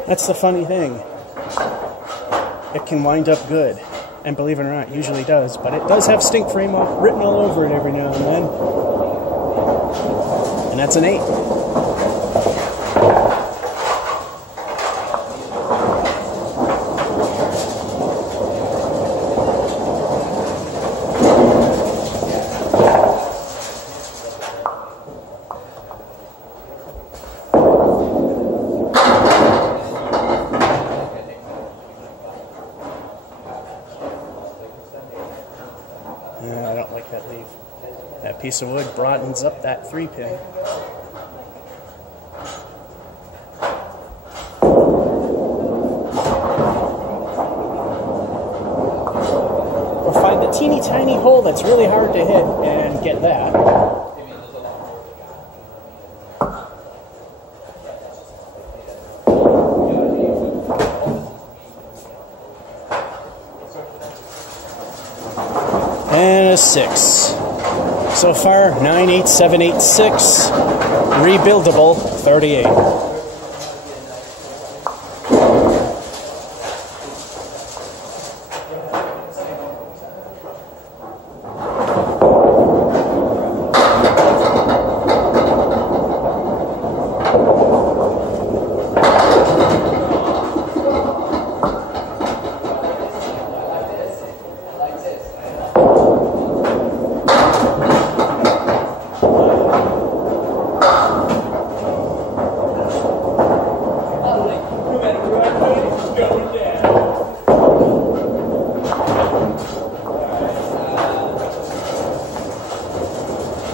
That's the funny thing. It can wind up good. And believe it or not, it usually does. But it does have stink frame written all over it every now and then. And that's an 8. I don't like that leaf. That piece of wood broadens up that 3-pin. Or find the teeny tiny hole that's really hard to hit and get that. And a 6. So far, 98786, rebuildable 38.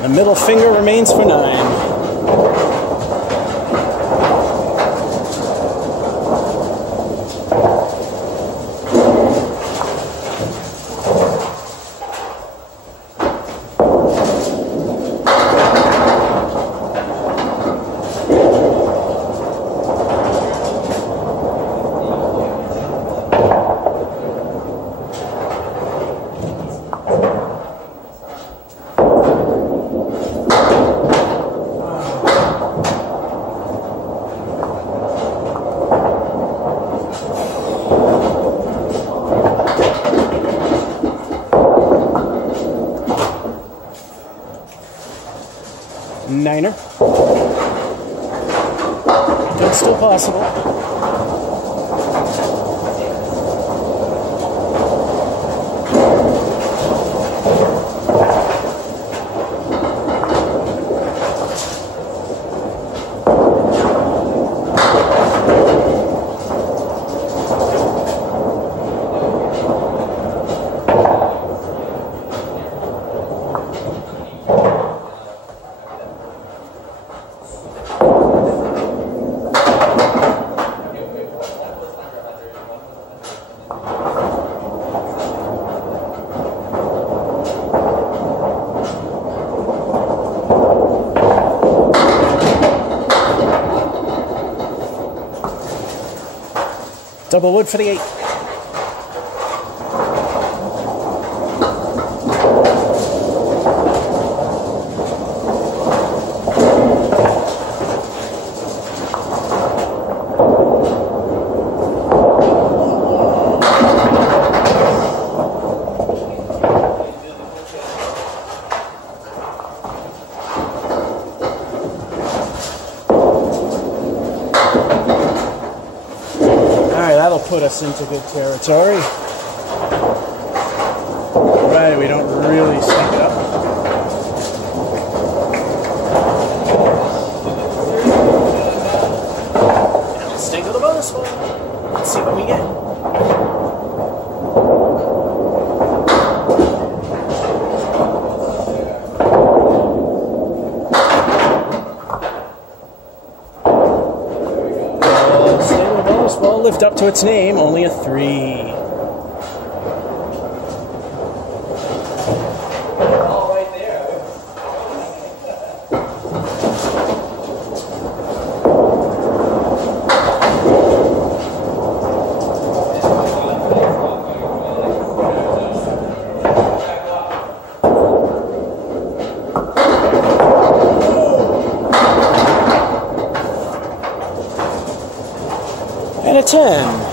The middle finger remains for 9. Niner. But still possible. Double wood for the 8. Put us into good territory. Right, we don't really stink it up. And let's take the bonus one. Let's see what we get. Lived up to its name, only a 3. All right there. And a 10.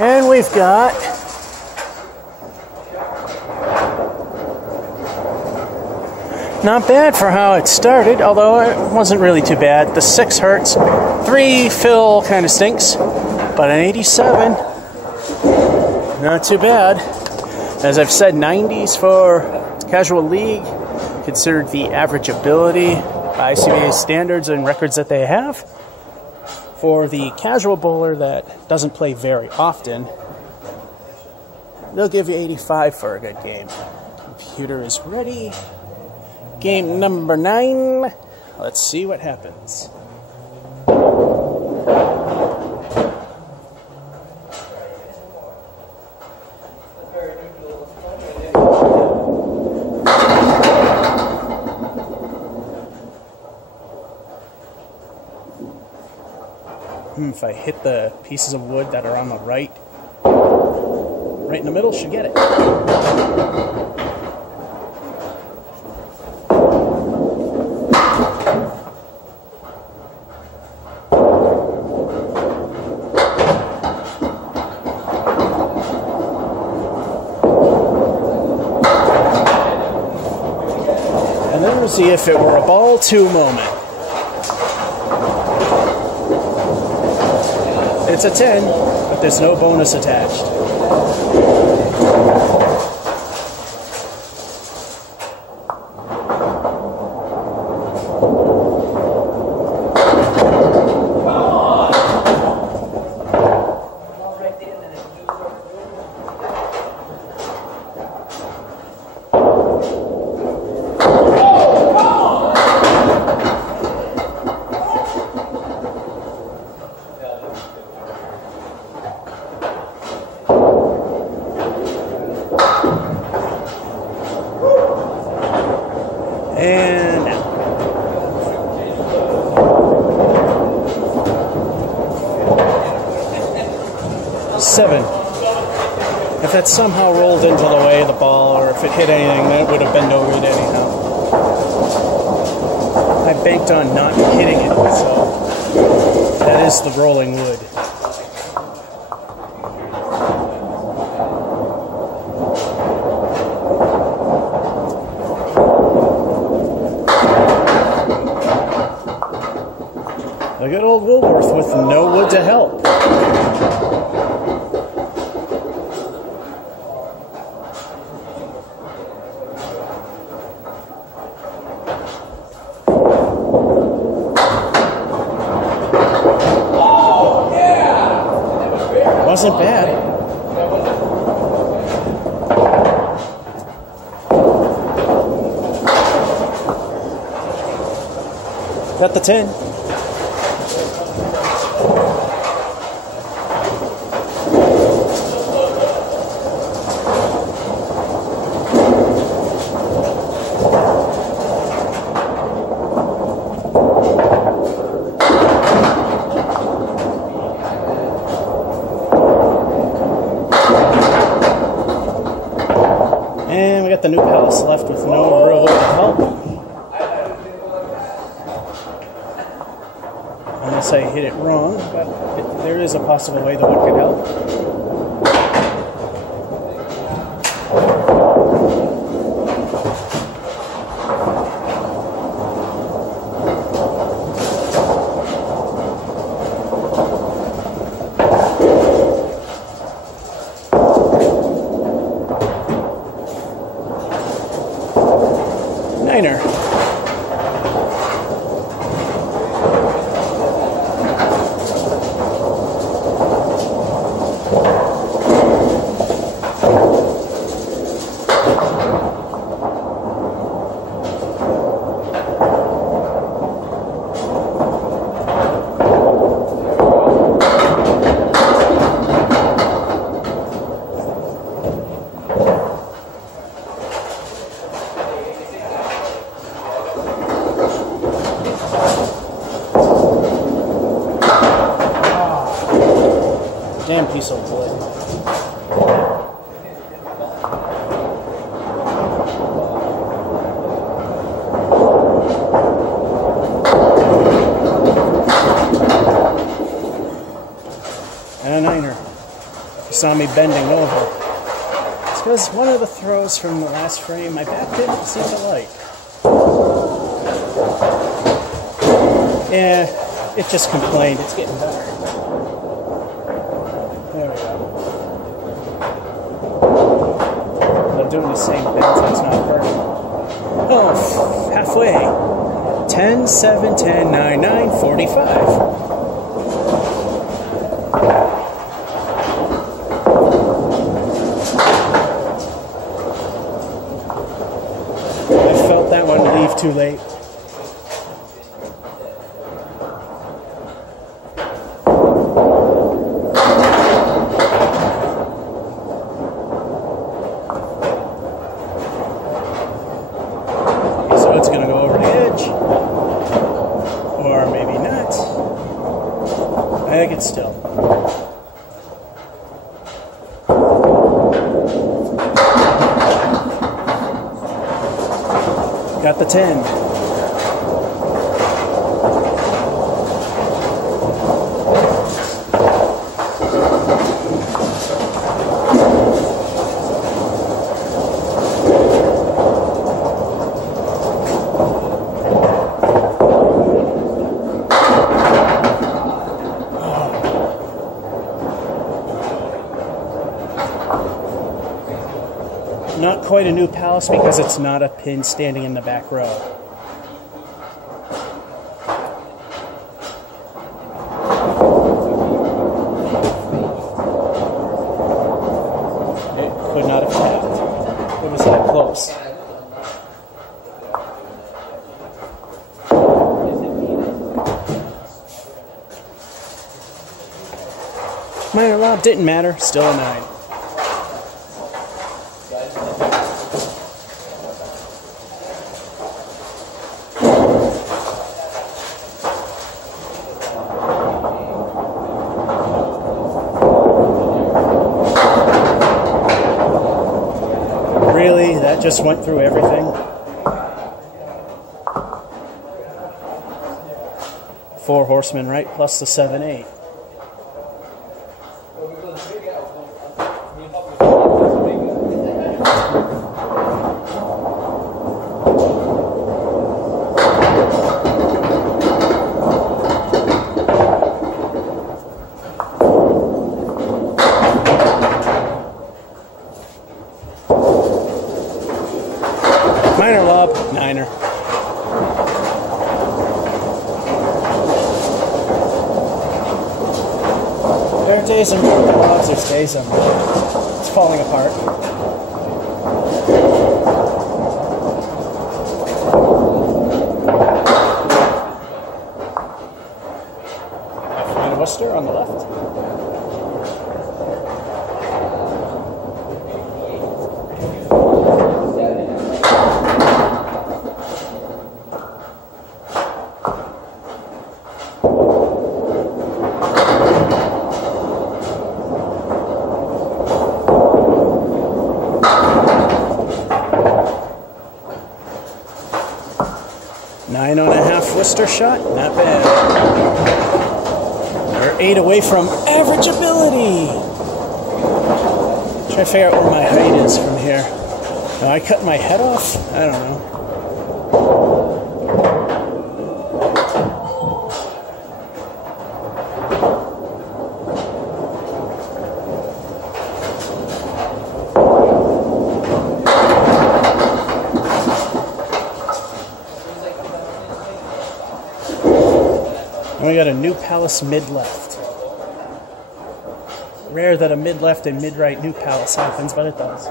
And we've got not bad for how it started, although it wasn't really too bad. The 6 hurts, 3 fill kind of stinks, but an 87, not too bad. As I've said, 90s for Casual League, considered the average ability by ICBA standards and records that they have. For the casual bowler that doesn't play very often, they'll give you 85 for a good game. Computer is ready. Game number 9. Let's see what happens. If I hit the pieces of wood that are on the right in the middle, should get it. And then we'll see if it were a ball 2 moment. It's a 10, but there's no bonus attached. And now. Seven. If that somehow rolled into the way of the ball, or if it hit anything, then it would have been no good anyhow. I banked on not hitting it, so that is the rolling wood. A good old Woolworth with no wood to help. Wasn't bad. Got the 10. And we got the new palace left with no real wood to help. Unless I hit it wrong, but there is a possible way the wood could help. Niner. Damn piece of wood. And a niner. You saw me bending over. It's because one of the throws from the last frame my back didn't seem to like. Yeah, it just complained. It's getting better. There we go. I'm doing the same thing, so it's not perfect. Oh, halfway. 10, 7, 10, 9, 9, 45. I felt that one leave too late. It's going to go over the edge, or maybe not. I think it still. Got the 10. Not quite a new palace because it's not a pin standing in the back row. It could not have tapped. It was that close. Minor lob didn't matter, still a 9. Really? That just went through everything? Four horsemen, right? Plus the 7-8. Minor lob, 9er. There are days and lobs, there's days and it's falling apart. Fine Worcester on the left. Nine and a half Worcester shot, not bad. We're 8 away from average ability. Try to figure out where my height is from here. Am I cutting my head off? I don't know. And we got a new palace mid-left. Rare that a mid-left and mid-right new palace happens, but it does.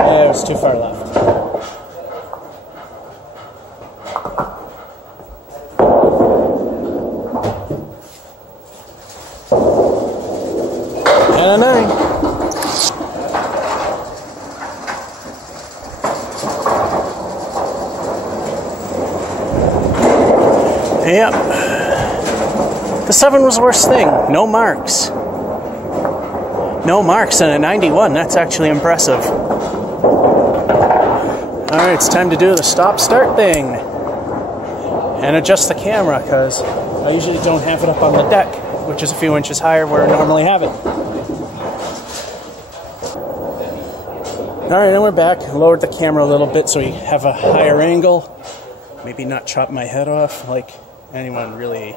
Yeah, it was too far left. And a 9. Yep. The 7 was the worst thing. No marks. No marks and a 91. That's actually impressive. Alright, it's time to do the stop-start thing. And adjust the camera, because I usually don't have it up on the deck, which is a few inches higher where I normally have it. Alright, and we're back. Lowered the camera a little bit so we have a higher angle. Maybe not chop my head off like anyone really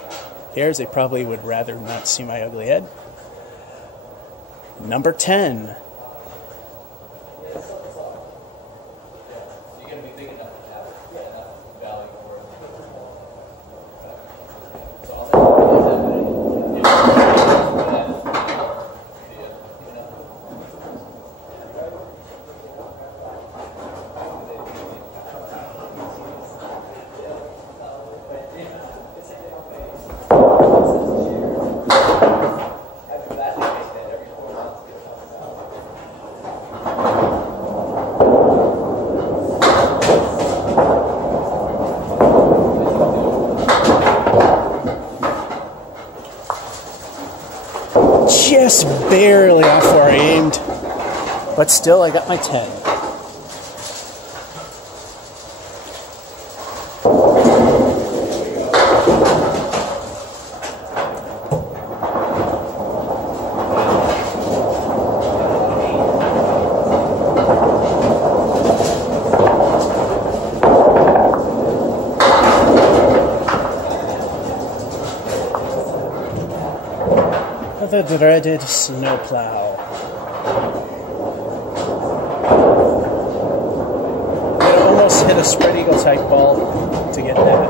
cares. They probably would rather not see my ugly head. Number 10. just barely off where I aimed, but still I got my 10. The dreaded snowplow. It almost hit a spread eagle type ball to get that.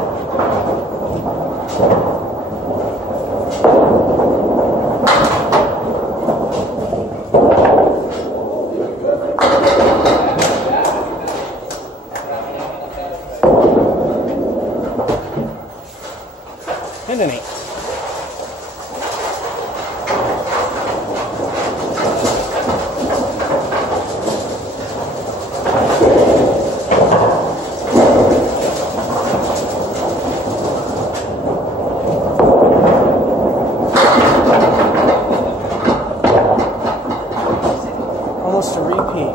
And an 8. Almost a repeat.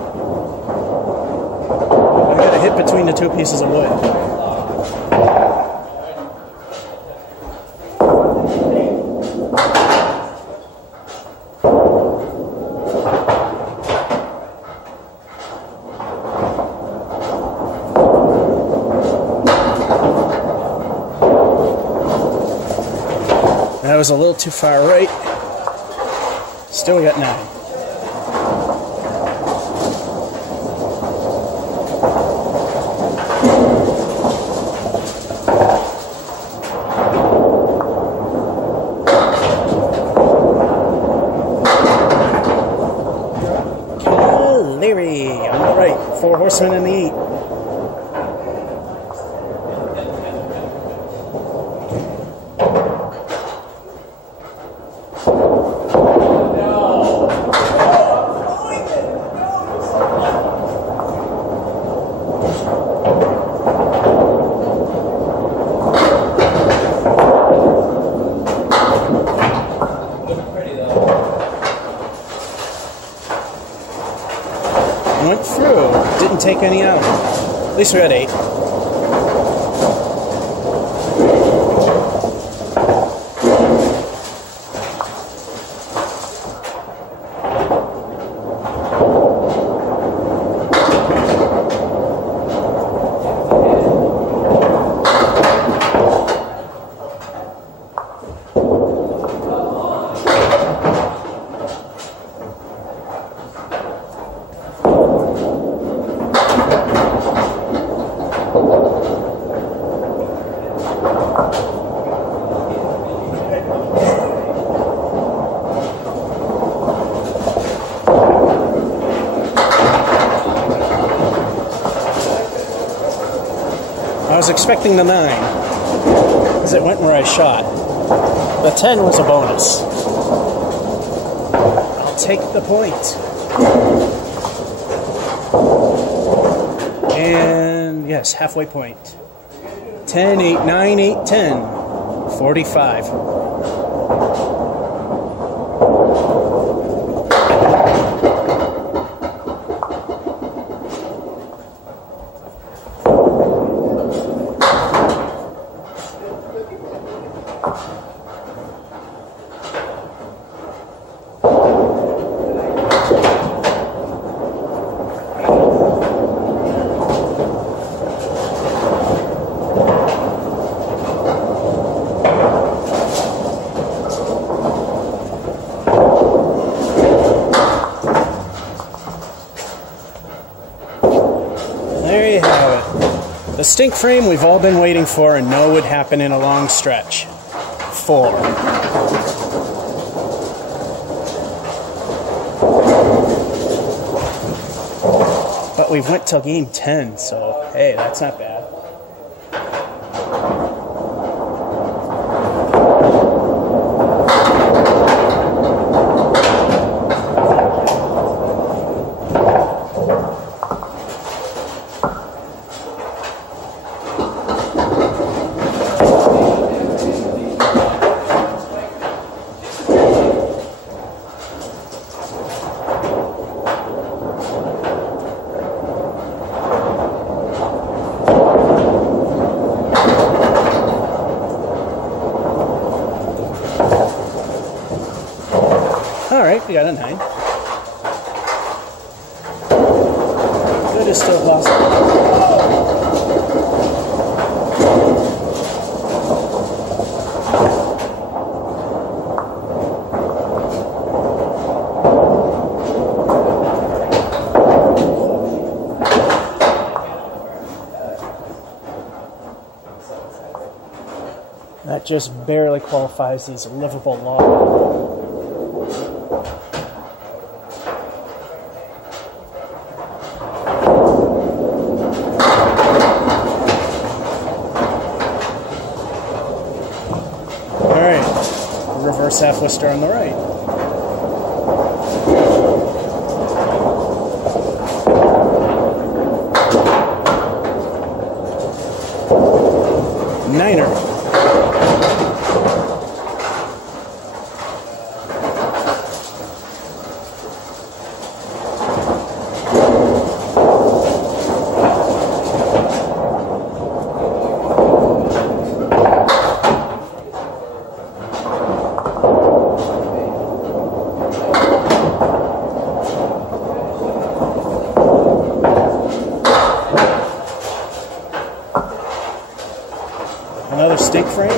I got a hit between the two pieces of wood. That was a little too far right. Still got 9. On the right, 4 horsemen in the 8. Went through, didn't take any out. At least we got 8. I was expecting the 9, because it went where I shot. The 10 was a bonus. I'll take the point. And yes, halfway point. 10, 8, 9, 8, 10. 45. There you have it. The stink frame we've all been waiting for and know would happen in a long stretch. 4. But we've went till game 10, so hey, that's not bad. Alright, we got a 9. Good is still possible. That just barely qualifies these livable logs. Reverse half Worcester on the right. Niner. Another stink frame.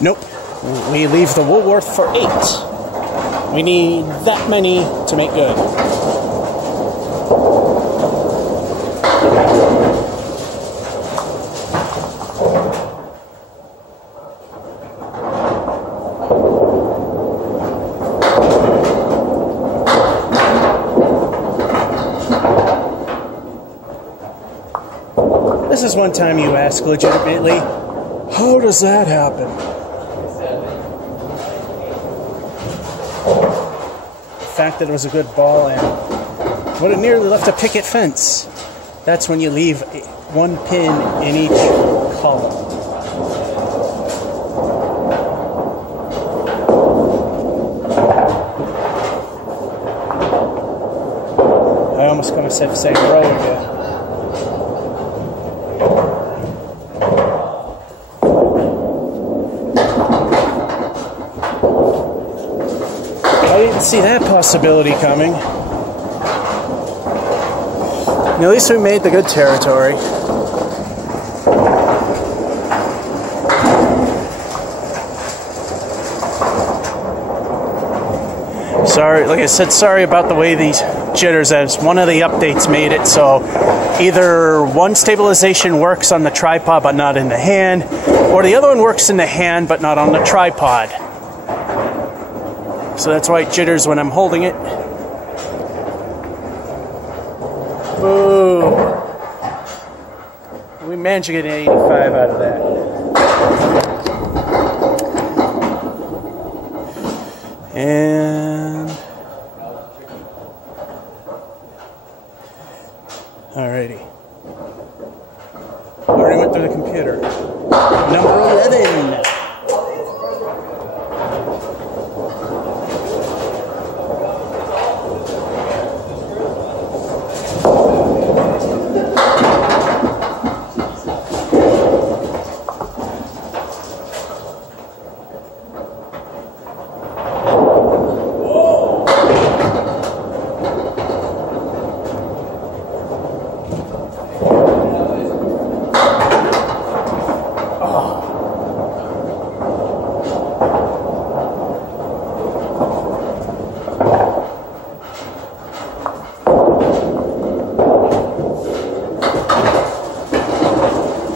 Nope. We leave the Woolworth for 8. We need that many to make good. This is one time you ask legitimately, how does that happen? The fact that it was a good ball and would have nearly left a picket fence. That's when you leave 1 pin in each column. I almost gonna say the same row again. I didn't see that possibility coming. At least we made the good territory. Sorry, like I said, sorry about the way these jitters, as one of the updates made it so either one stabilization works on the tripod but not in the hand, or the other one works in the hand but not on the tripod. So that's why it jitters when I'm holding it. Boo! We managed to get an 85 out of that. And alrighty. Already went through the computer. Number 11.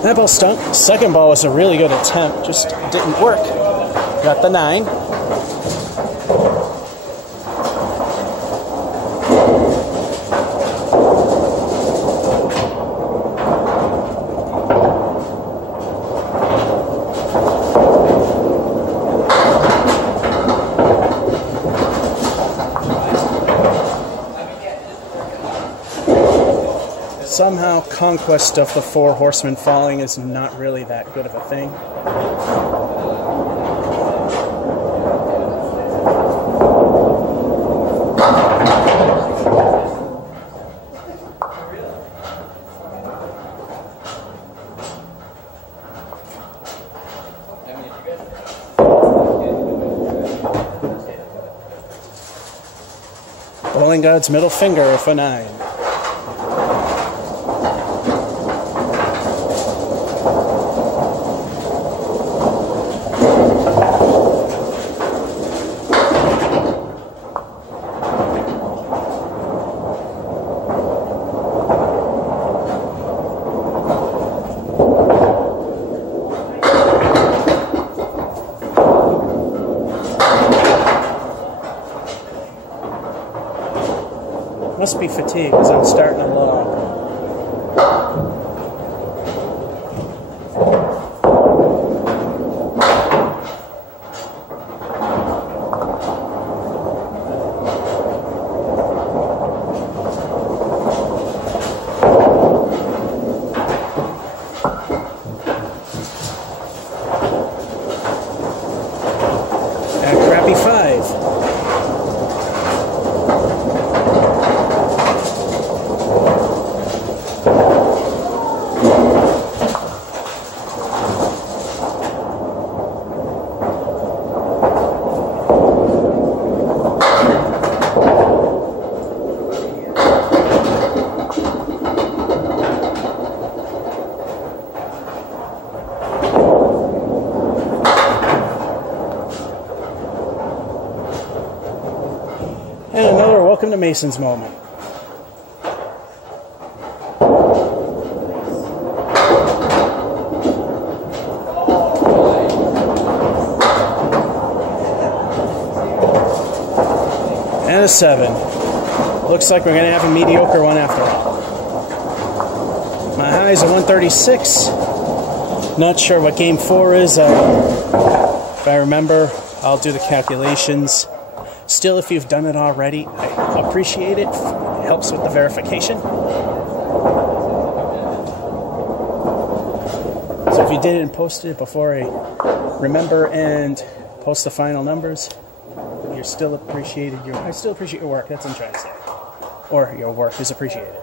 That ball stunk. Second ball was a really good attempt, just didn't work. Got the 9. Somehow, conquest of the 4 horsemen falling is not really that good of a thing. Bowling God's middle finger for 9. Must be fatigued because I'm starting a long. And a crappy 5. And another welcome to Mason's moment. And a 7. Looks like we're going to have a mediocre one after all. My high is a 136. Not sure what game 4 is. If I remember, I'll do the calculations. Still, if you've done it already, I appreciate it. It helps with the verification. So if you did it and posted it before I remember and post the final numbers, you're still appreciated. I still appreciate your work. That's what I'm trying to say. Or your work is appreciated.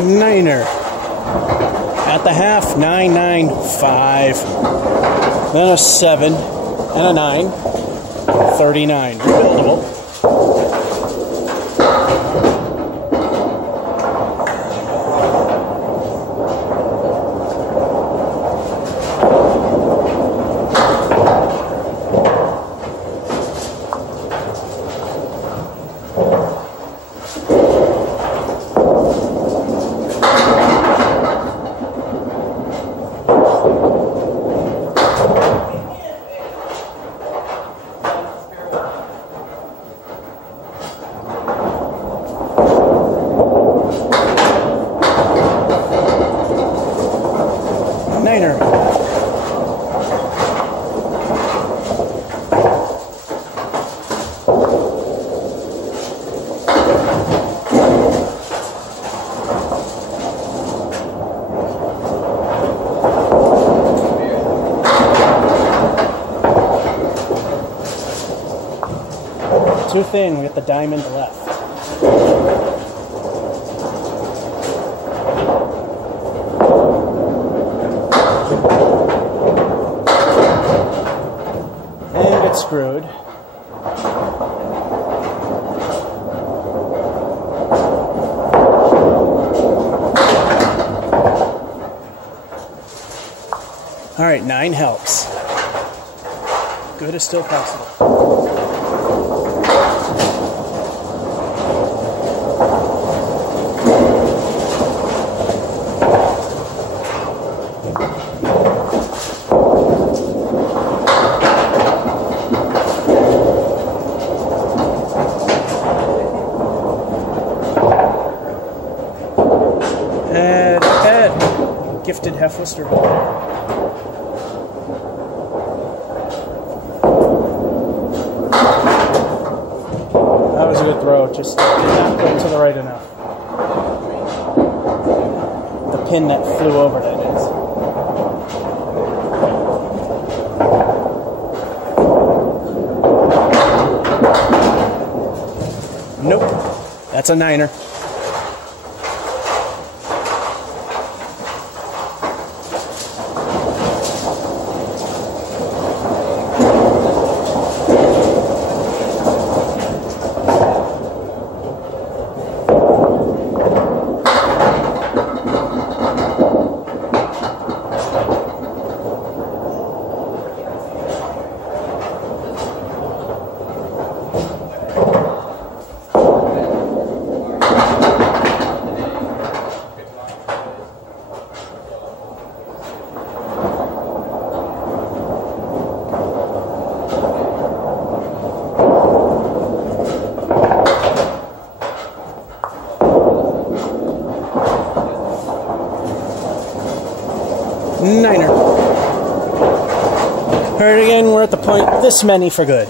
Niner. At the half, 9, 9, 5. Then a 7 and a 9. 39. Rebuildable. Niner. Too thin, we got the diamond left. And get screwed. All right, 9 helps. Good is still possible. Gifted Heflister ball. just did not go to the right enough. The pin that flew over, that is. Nope. That's a 9er. Niner. Alright, again, we're at the point this many for good.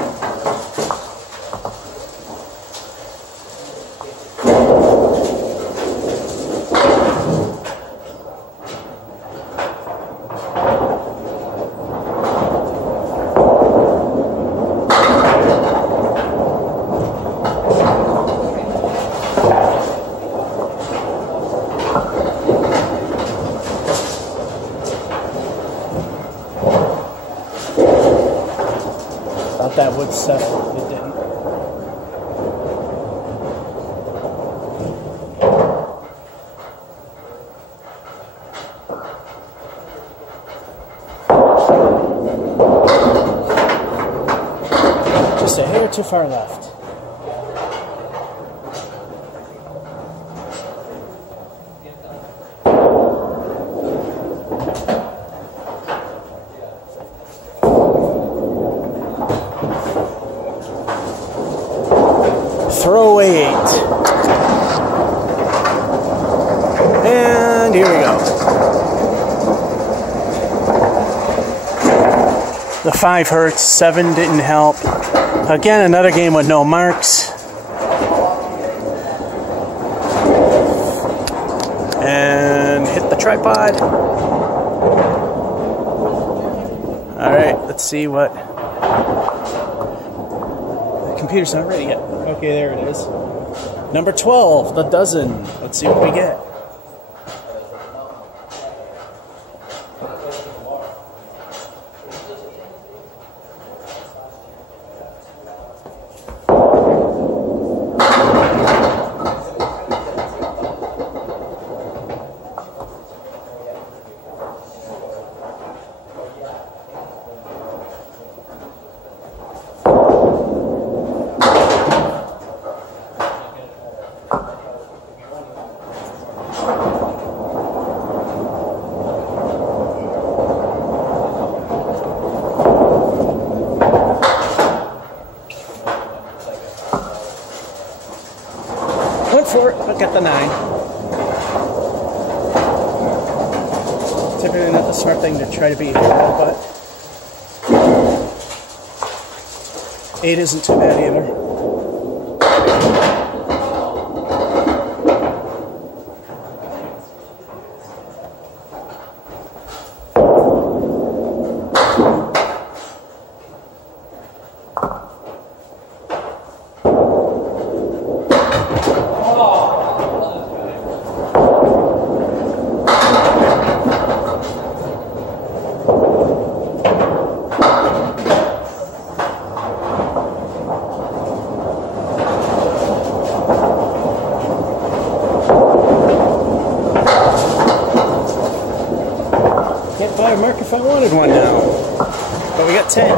That would settle. It didn't. Just a hair too far left. Throwaway 8. And here we go. The 5 hurts, 7 didn't help. Again, another game with no marks. And hit the tripod. Alright, let's see what... The computer's not ready yet. Okay, there it is. Number 12, the dozen. Let's see what we get. Went for it, but got the 9. Typically not the smart thing to try to beat here, but 8 isn't too bad either. Can't buy a mark if I wanted one now. But we got 10.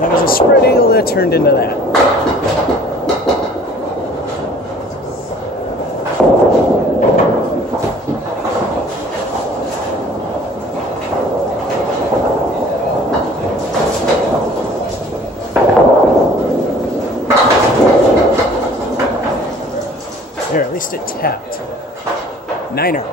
That was a spread eagle that turned into that. Here, at least it tapped. Niner.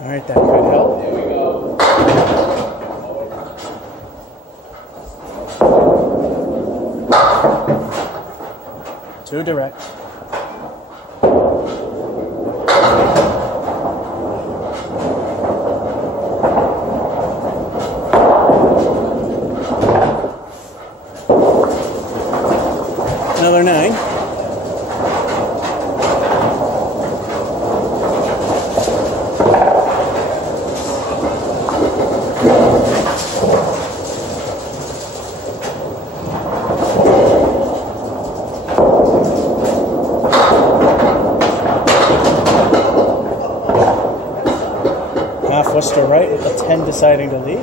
All right, that could help. There we go. Too direct. Another 9. Half Worcester right with the 10 deciding to leave.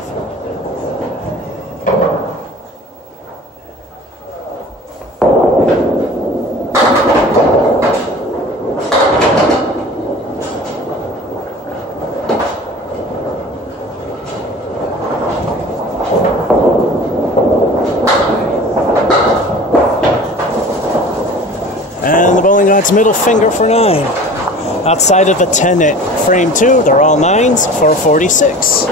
And the bowling god's middle finger for 9. Outside of the 10 at frame 2, they're all 9s for 46.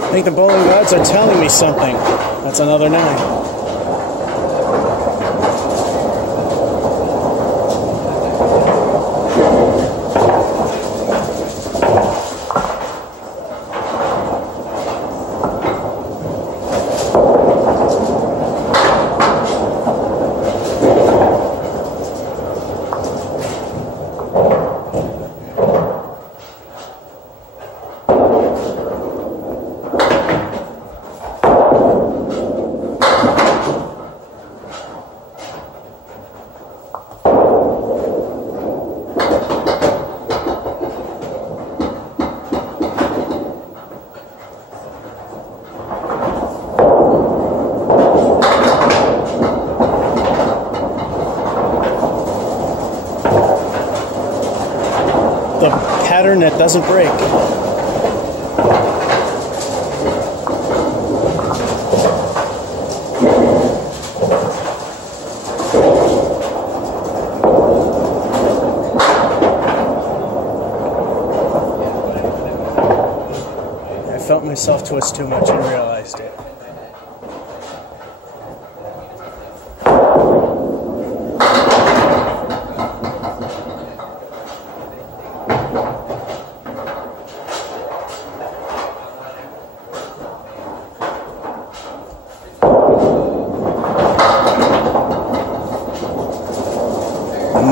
I think the bowling gods are telling me something. That's another 9. The pattern that doesn't break. I felt myself twist too much and realized it.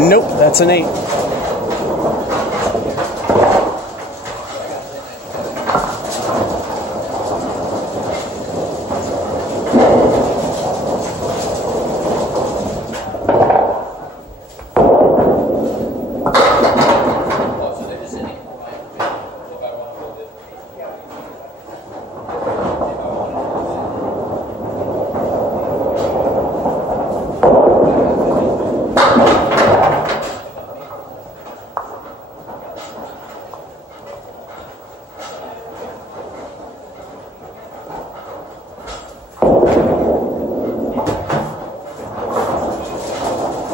Nope, that's an 8.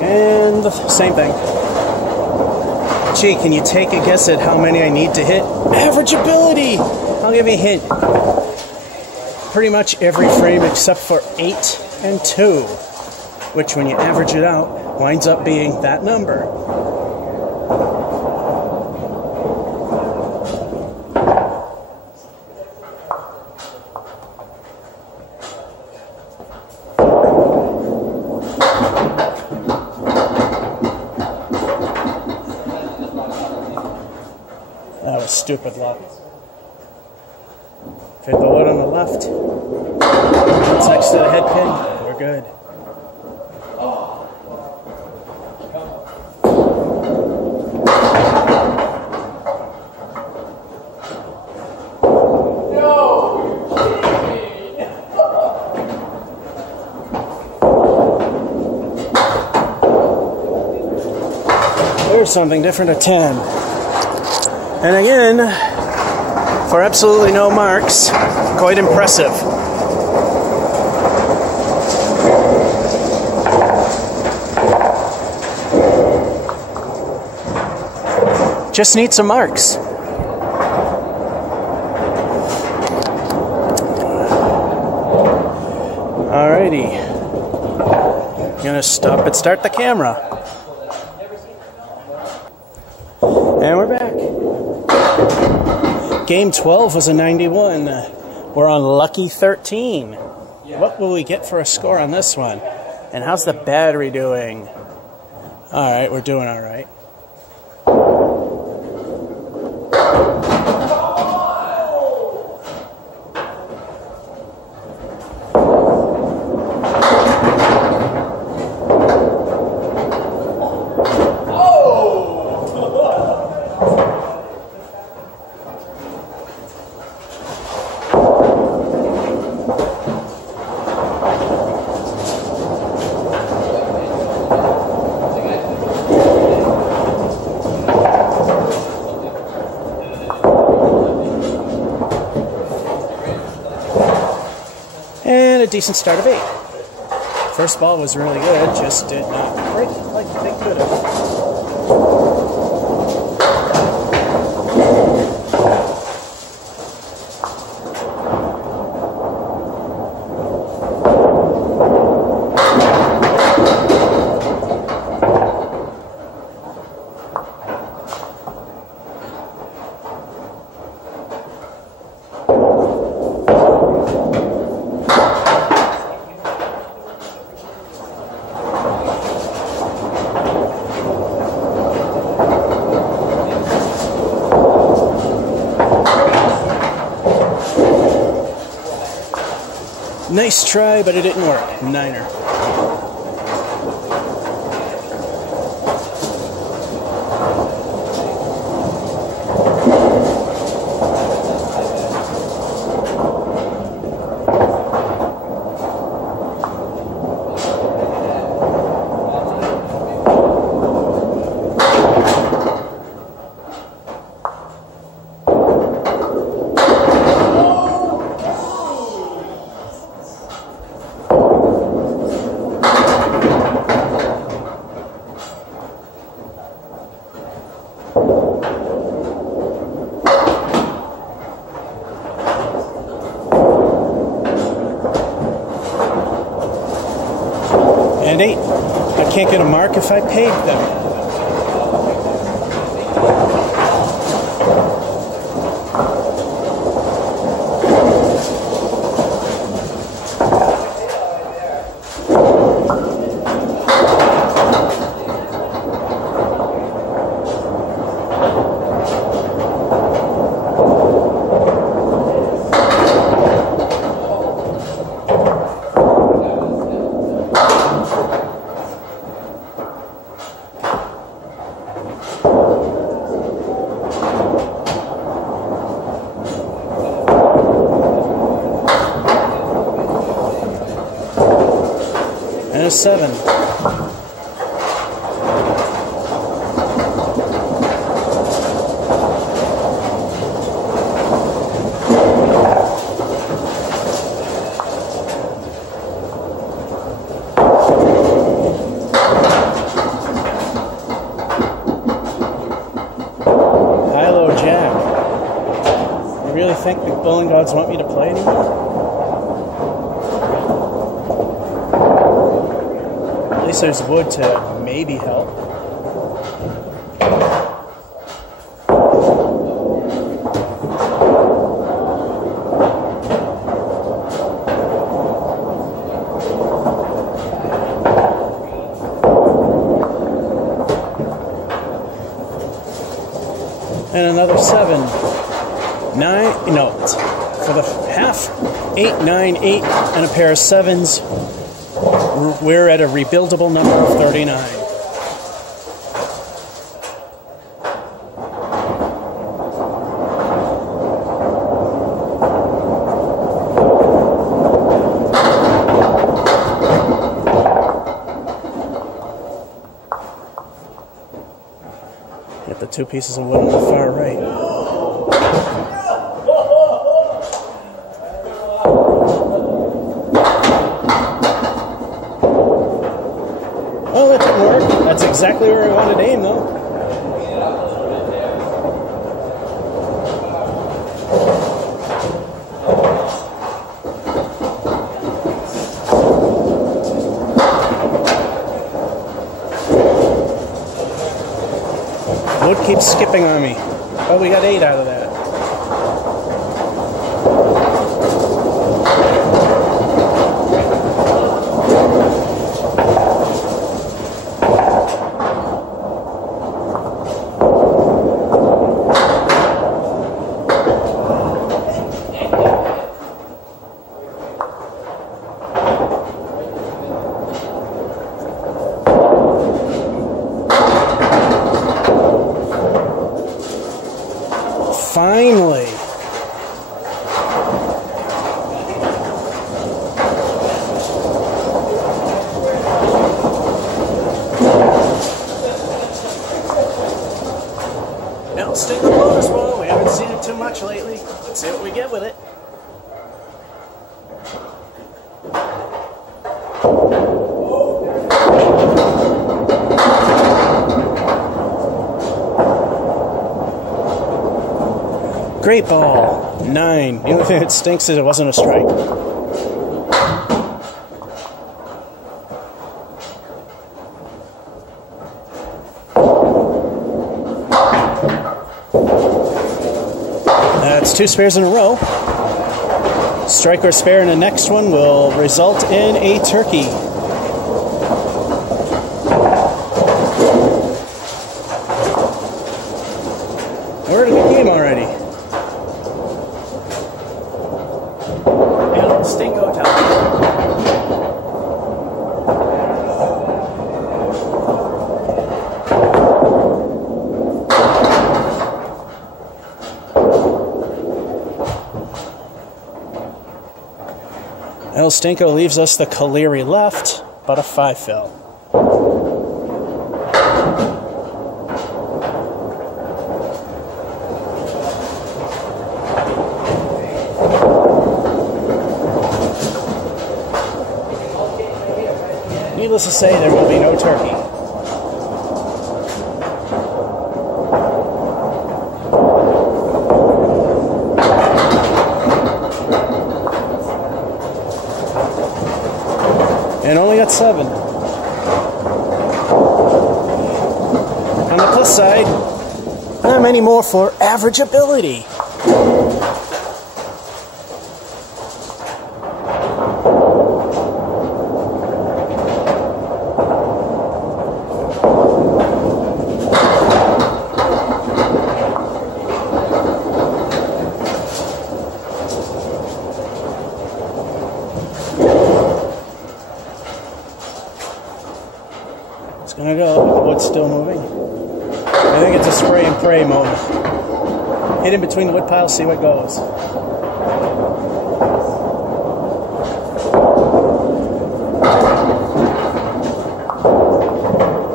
And the same thing. Gee, can you take a guess at how many I need to hit? Average ability! I'll give you a hint. Pretty much every frame except for 8 and 2. Which, when you average it out, winds up being that number. That was stupid luck. Fit the wood on the left. It's next to the head pin. We're good. There's something different at 10. And again, for absolutely no marks, quite impressive. Just need some marks. Alrighty. I'm gonna stop and start the camera. And we're back. Game 12 was a 91. We're on lucky 13. What will we get for a score on this one? And how's the battery doing? Alright, we're doing alright. A decent start of 8. First ball was really good, just did not break like they could have. Nice try, but it didn't work. Niner. And 8. I can't get a mark if I paid them. And a 7. High-low jack. You really think the bowling gods want me to play anymore? At least there's wood to maybe help. And another 7, 9, no, for the half, 8, 9, 8, and a pair of 7s. We're at a rebuildable number of 39. Get the 2 pieces of wood on the far right. Oh, that didn't work. That's exactly where I wanted to aim, though. Wood keeps skipping on me. Oh, we got 8 out of that. Finally. Now let's take the bonus roll. We haven't seen it too much lately. Let's see what we get with it. Great ball. 9. The only thing that stinks is it wasn't a strike. That's 2 spares in a row. Strike or spare in the next one will result in a turkey. We're in a good game already. Stingo time. El Stinko leaves us the Caleri left, but a 5 fill. Needless to say, there will be no turkey. And only got 7. On the plus side, not many more for average ability. It's gonna go. The wood's still moving. I think it's a spray and pray moment. Hit in between the wood piles, see what goes.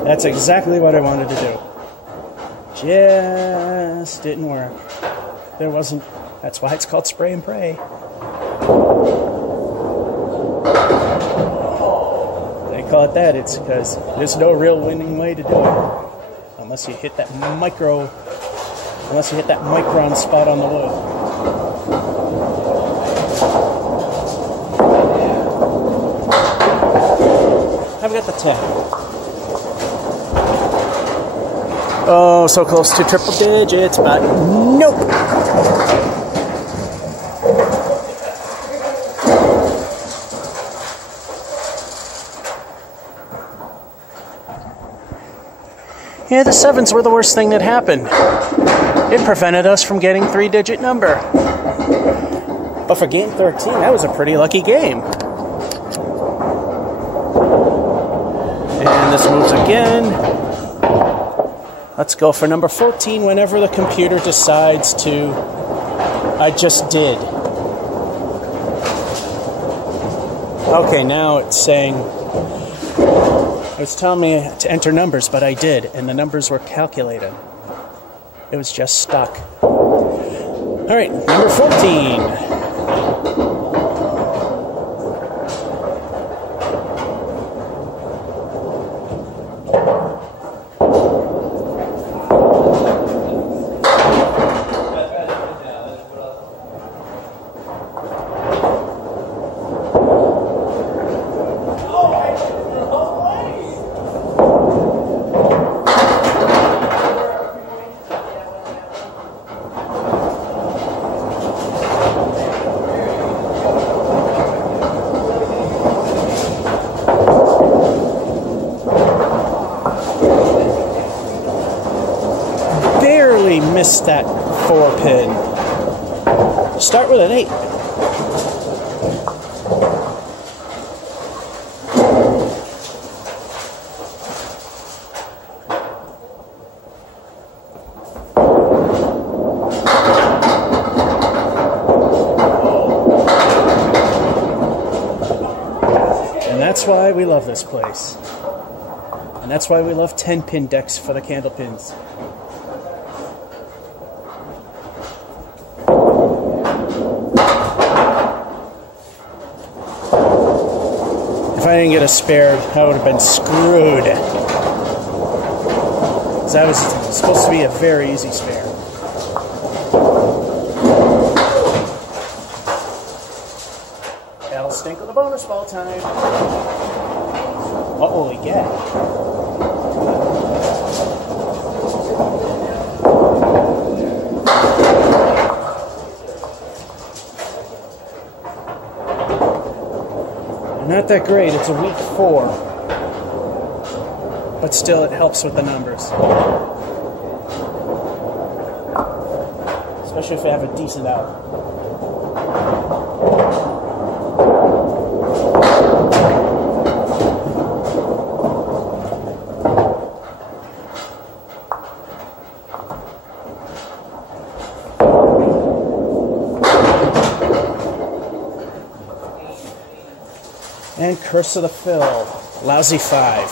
That's exactly what I wanted to do. Just didn't work. There wasn't. That's why it's called spray and pray. Call it that, it's because there's no real winning way to do it unless you hit that micron spot on the wood. I've got the 10. Oh, so close to triple digits, but nope. Yeah, the 7s were the worst thing that happened. It prevented us from getting 3-digit number. But for game 13, that was a pretty lucky game. And this moves again. Let's go for number 14 whenever the computer decides to. I just did. Okay, now it's saying. It's telling me to enter numbers, but I did, and the numbers were calculated. It was just stuck. All right, number 14. Missed that 4-pin. Start with an 8. And that's why we love this place. And that's why we love 10-pin decks for the candle pins. If I didn't get a spare, I would have been screwed. Because that was supposed to be a very easy spare. That'll stink with the bonus ball time. What will we get? Not that great. It's a week 4. But still, it helps with the numbers. Especially if you have a decent out. And Curse of the Fill, lousy 5.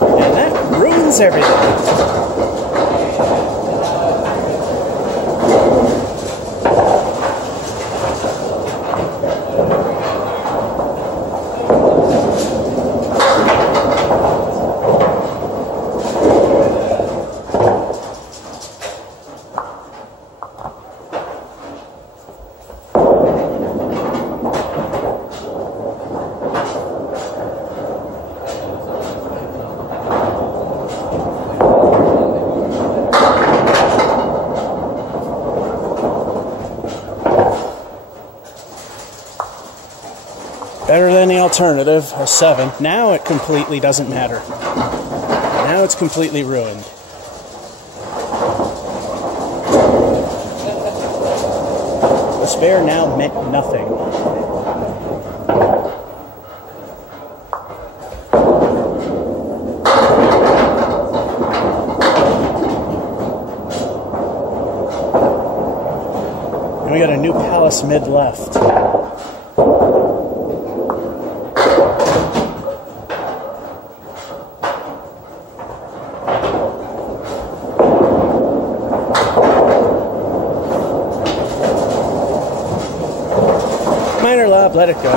And that ruins everything. Better than the alternative, a 7. Now it completely doesn't matter. Now it's completely ruined. The spare now meant nothing. And we got a new Palace mid left. Minor lob, let it go.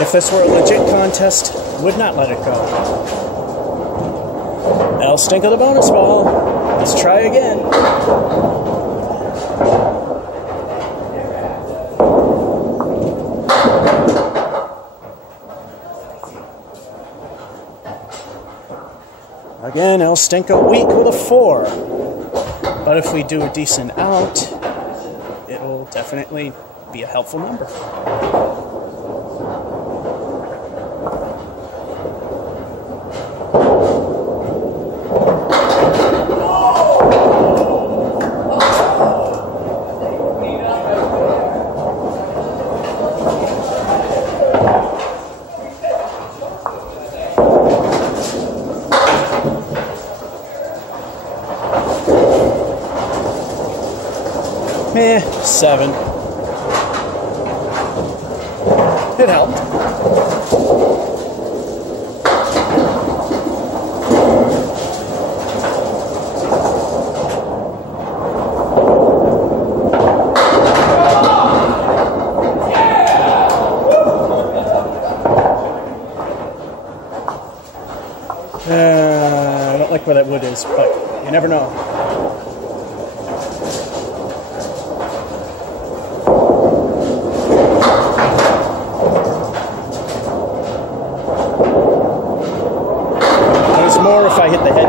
If this were a legit contest, would not let it go. That'll stink of the bonus ball. Let's try again. Again, it'll stink a week with a 4. But if we do a decent out, it'll definitely be a helpful number. Eh, 7. It helped. I don't like where that wood is, but you never know. More if I hit the head.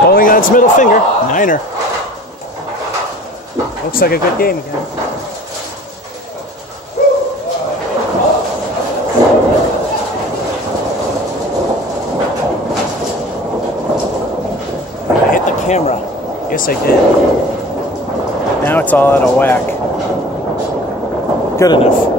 Pulling on its middle finger. 9er. Looks like a good game again. I hit the camera. Yes, I did. Now it's all out of whack. Good enough.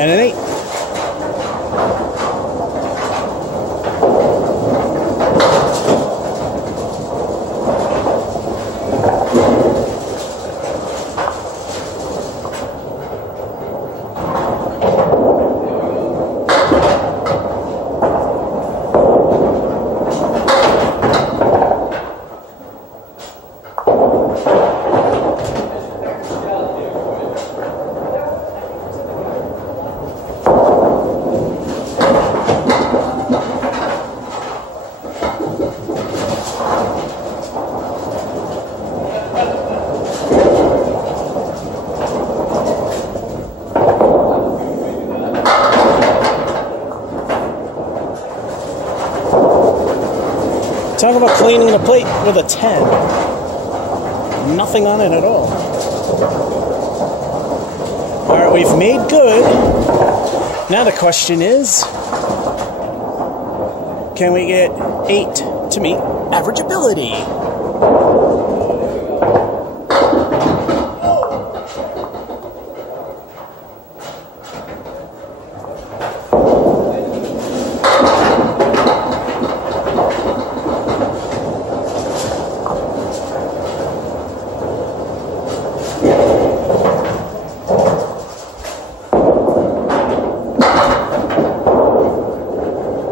And an 8. Talk about cleaning the plate with a 10. Nothing on it at all. All right, we've made good. Now the question is, can we get 8 to meet average ability?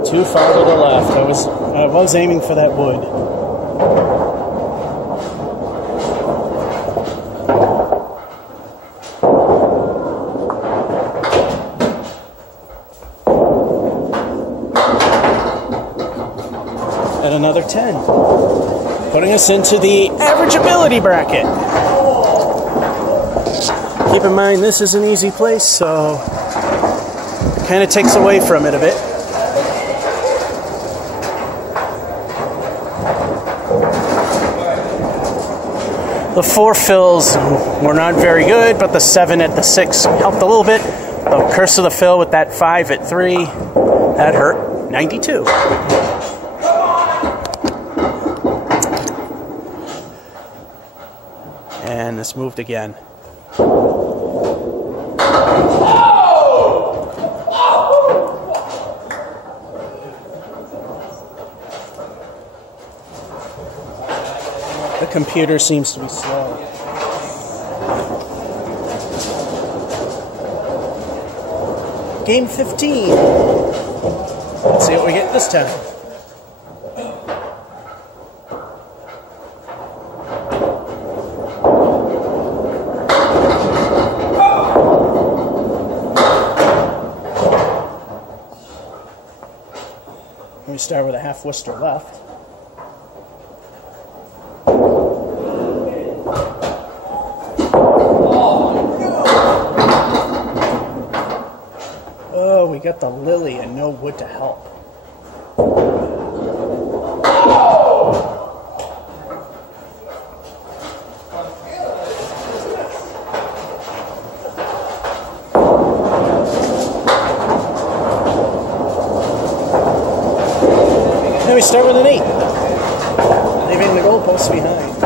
Too far to the left. I was aiming for that wood. And another 10. Putting us into the average ability bracket. Keep in mind, this is an easy place, so it kind of takes away from it a bit. The 4 fills were not very good, but the 7 at the 6 helped a little bit. The curse of the fill with that 5 at 3, that hurt. 92. And this moved again. computer seems to be slow. Game 15. Let's see what we get this time. We start with a half Worcester left. Oh, we got the lily and no wood to help. Now we start with an 8, leaving the goalposts behind.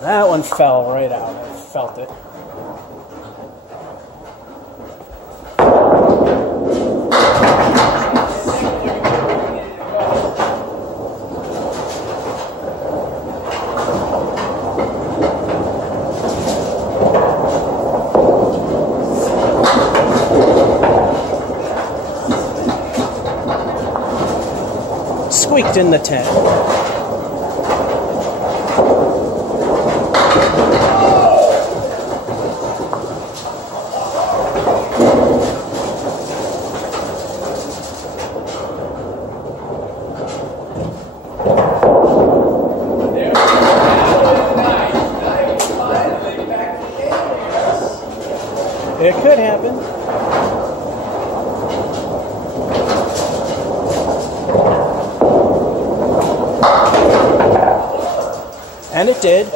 That one fell right out. I felt it. Squeaked in the 10. It could happen. And it did.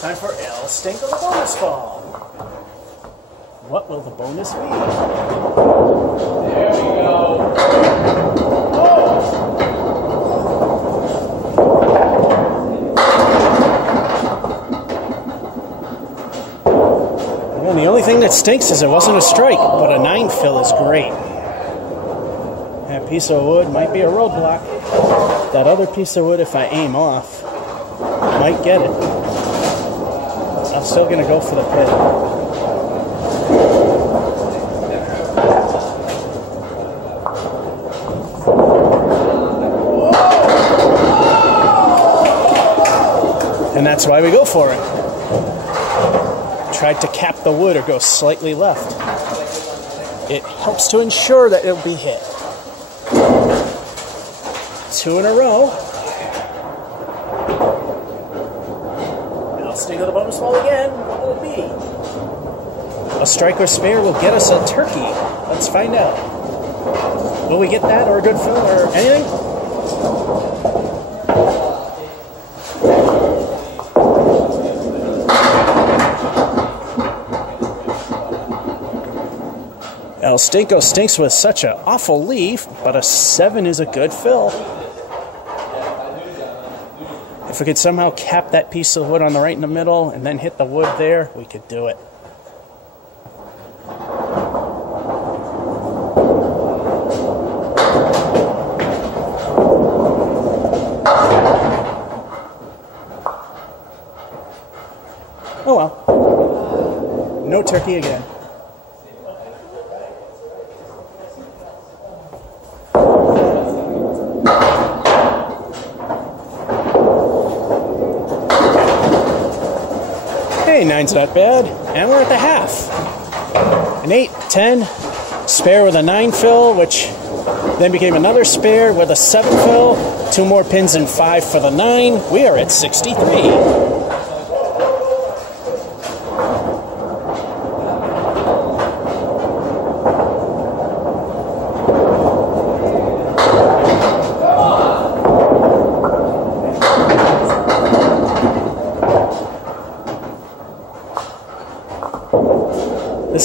Time for El Stinko the bonus ball. What will the bonus be? There we go. And the only thing that stinks is it wasn't a strike, but a 9 fill is great. That piece of wood might be a roadblock. That other piece of wood, if I aim off, might get it. I'm still going to go for the pit. And that's why we go for it. Tried to cap the wood or go slightly left. It helps to ensure that it'll be hit. 2 in a row. I'll stick with the bonus ball again. What will it be? A strike or spare will get us a turkey. Let's find out. Will we get that or a good fill or anything? El Stinko stinks with such an awful leaf, but a 7 is a good fill. If we could somehow cap that piece of wood on the right in the middle and then hit the wood there, we could do it. Oh well. No turkey again. Hey, 9's not bad. And we're at the half. An 8, 10, spare with a 9 fill, which then became another spare with a 7 fill, 2 more pins and 5 for the 9. We are at 63.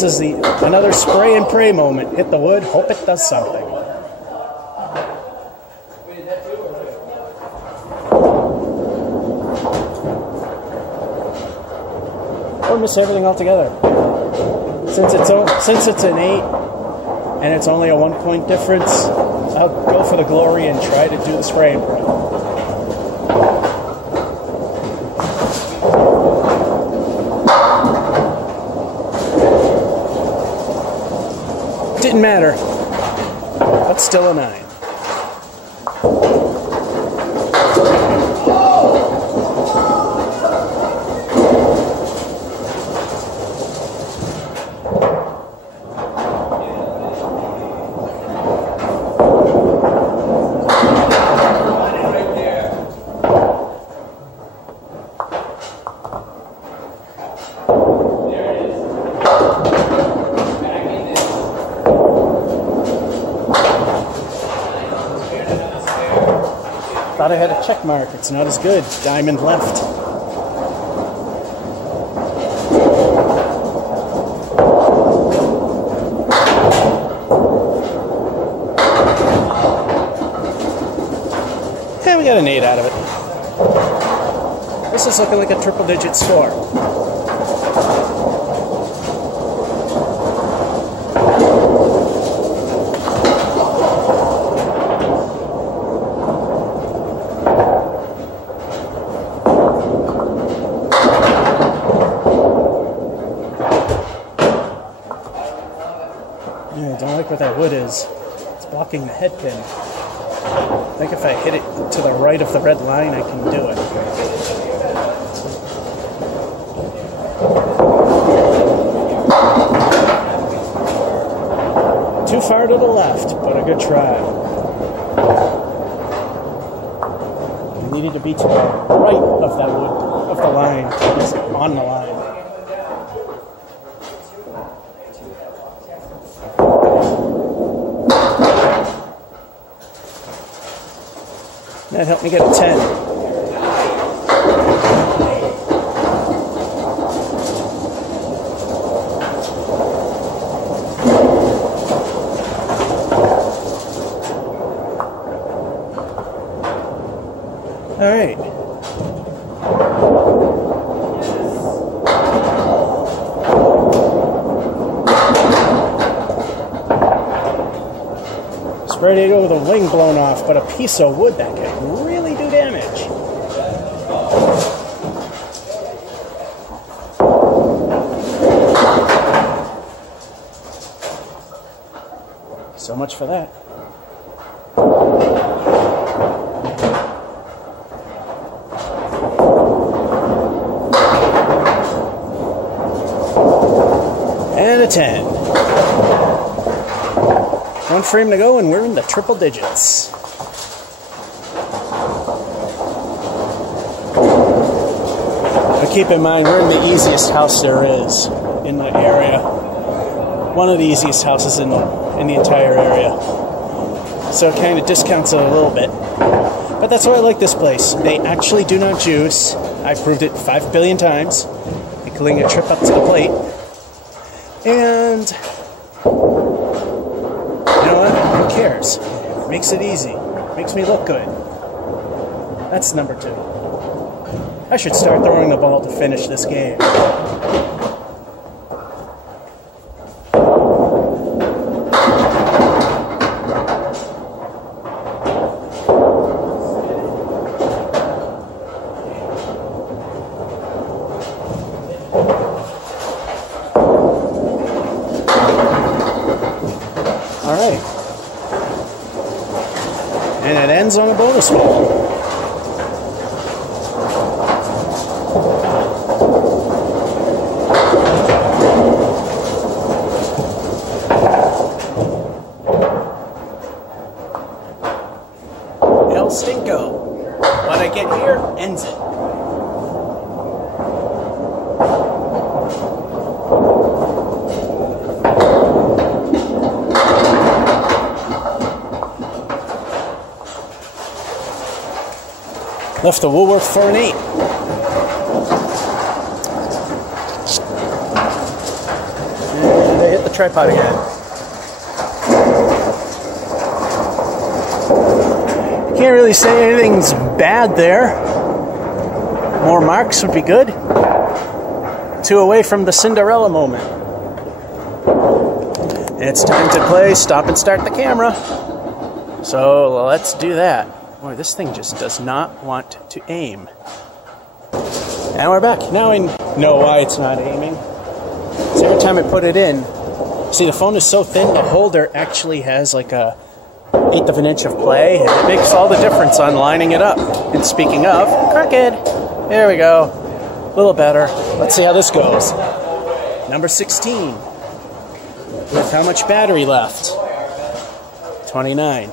This is another spray and pray moment. Hit the wood, hope it does something. Or miss everything altogether. Since it's an 8 and it's only a 1-point difference, I'll go for the glory and try to do the spray and pray. Didn't matter, but still a 9. Thought I had a check mark. It's not as good. Diamond left. And we got an 8 out of it. This is looking like a triple-digit score. I don't like where that wood is. It's blocking the head pin. I think if I hit it to the right of the red line, I can do it. Too far to the left, but a good try. I needed to be to the right of that wood, of the line. It's on the line. That helped me get a 10. All right. Ready to go with a wing blown off, but a piece of wood that can really do damage. So much for that. And a 10. One frame to go, and we're in the triple digits. But keep in mind, we're in the easiest house there is in the area. One of the easiest houses in the entire area. So it kind of discounts it a little bit. But that's why I like this place. They actually do not juice. I've proved it 5 billion times, including a trip up to the plate. And who cares? Makes it easy. Makes me look good. That's number 2. I should start throwing the ball to finish this game. All right. And it ends on a bonus ball. El Stinko. What I get here ends it. Left the Woolworth for an 8. And tripod again. Can't really say anything's bad there. More marks would be good. 2 away from the Cinderella moment. It's time to play stop and start the camera. So let's do that. Boy, this thing just does not want to aim. And we're back. Now I know why it's not aiming. So every time I put it in, see, the phone is so thin, the holder actually has like a 1/8 of an inch of play, and it makes all the difference on lining it up. And speaking of, crooked. There we go. A little better. Let's see how this goes. Number 16. With how much battery left? 29.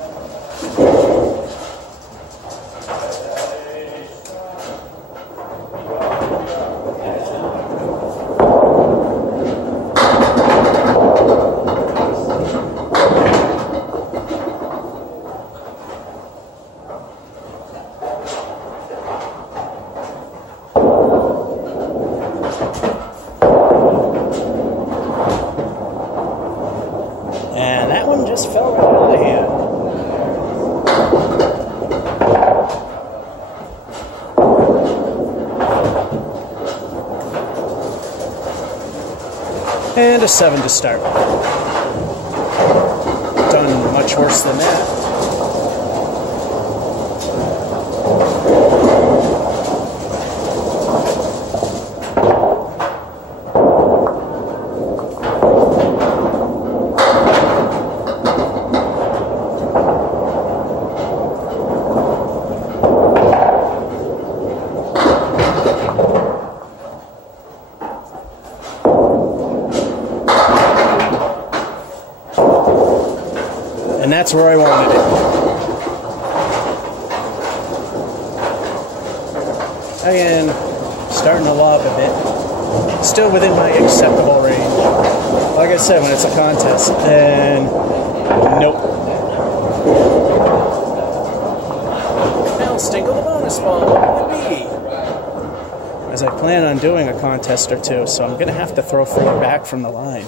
And that one just fell right out of the hand. And a 7 to start. Done much worse than that. And that's where I wanted it. Again, starting to lob a bit. Still within my acceptable range. Like I said, when it's a contest, then nope. Now Stinkle the bonus ball. What would it be? As I plan on doing a contest or two, so I'm going to have to throw further back from the line.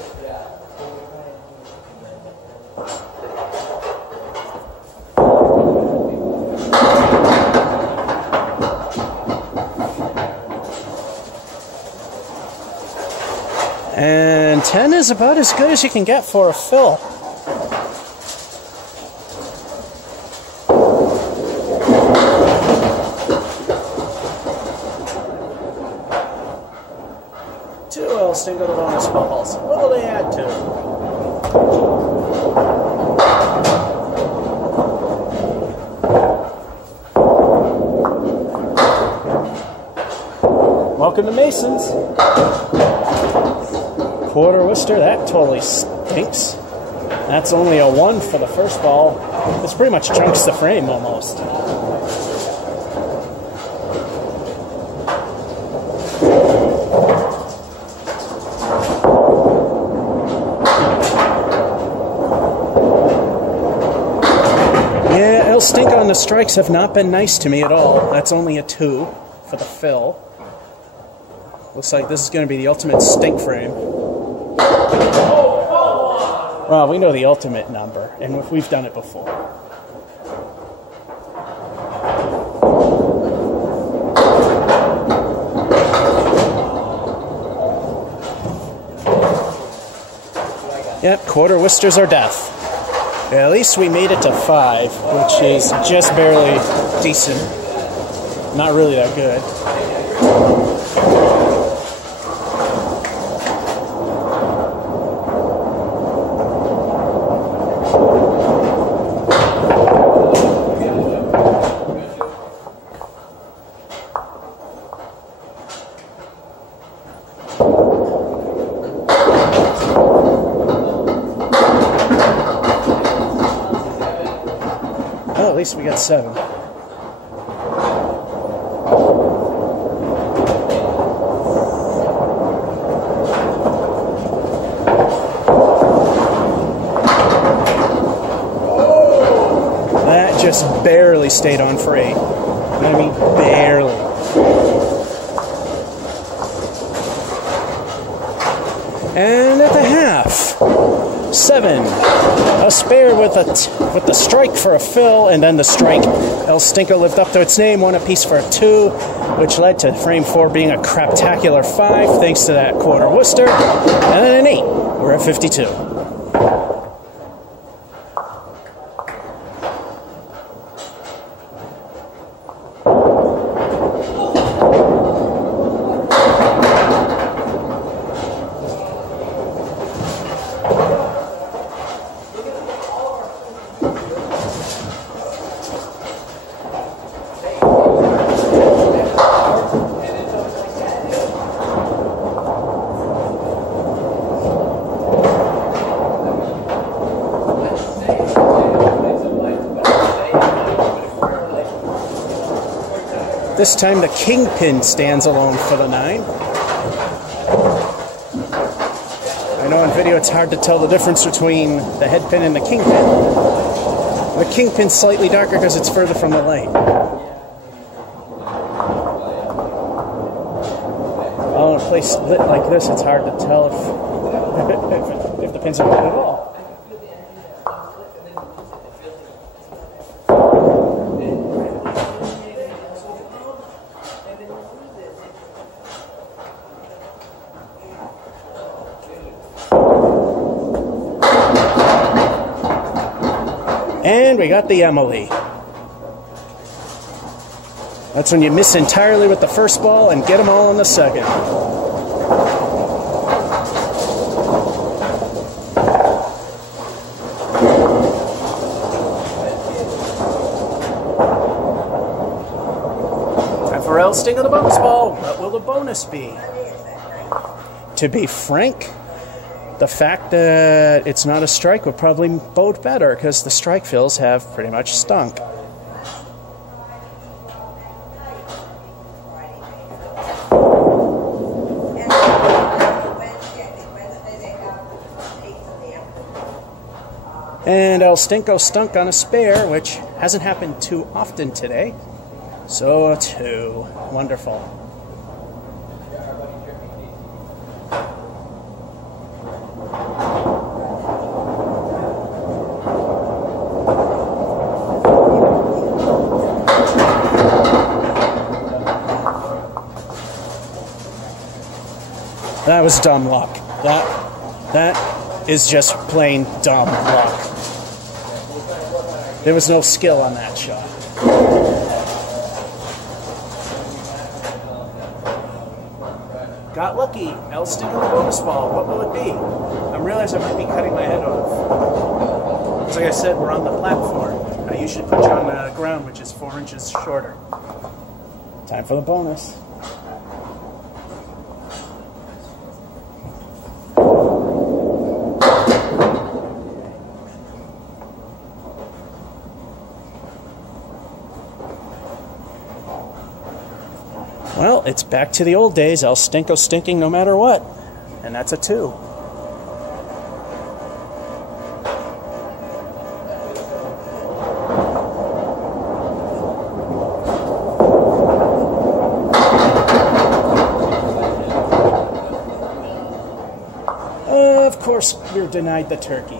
And 10 is about as good as you can get for a fill. Two will Stinkle the bonus balls. What will they add to? Welcome to Masons. Quarter Worcester, that totally stinks. That's only a 1 for the first ball. This pretty much chunks the frame almost. Yeah, it'll stink on the strikes have not been nice to me at all. That's only a 2 for the fill. Looks like this is going to be the ultimate stink frame. Well, we know the ultimate number, and we've done it before. Yep, quarter Worcesters are death. Yeah, at least we made it to 5, which is just barely decent. Not really that good. Well, at least we got 7. That just barely stayed on for 8. I mean, barely. And at the half, 7. A spare with the strike for a fill, and then the strike. El Stinko lived up to its name, won a piece for a 2, which led to frame 4 being a craptacular 5, thanks to that quarter Worcester. And then an 8. We're at 52. This time the kingpin stands alone for the 9. I know on video it's hard to tell the difference between the head pin and the kingpin. The kingpin's slightly darker because it's further from the light. Oh, in a place lit like this, it's hard to tell if the pins are lit at all. And we got the Emily. That's when you miss entirely with the first ball and get them all on the second. Time for El Stinko the bonus ball. What will the bonus be? To be frank, the fact that it's not a strike would probably bode better because the strike fills have pretty much stunk. And El Stinko stunk on a spare, which hasn't happened too often today. So a 2. Wonderful. That was dumb luck. That is just plain dumb luck. There was no skill on that shot. Got lucky. El Stinko the bonus ball. What will it be? I realize I might be cutting my head off. Because like I said, we're on the platform. I usually put you on the ground, which is 4 inches shorter. Time for the bonus. Well, it's back to the old days. El Stinko stinking no matter what. And that's a 2. Of course, we're denied the turkey.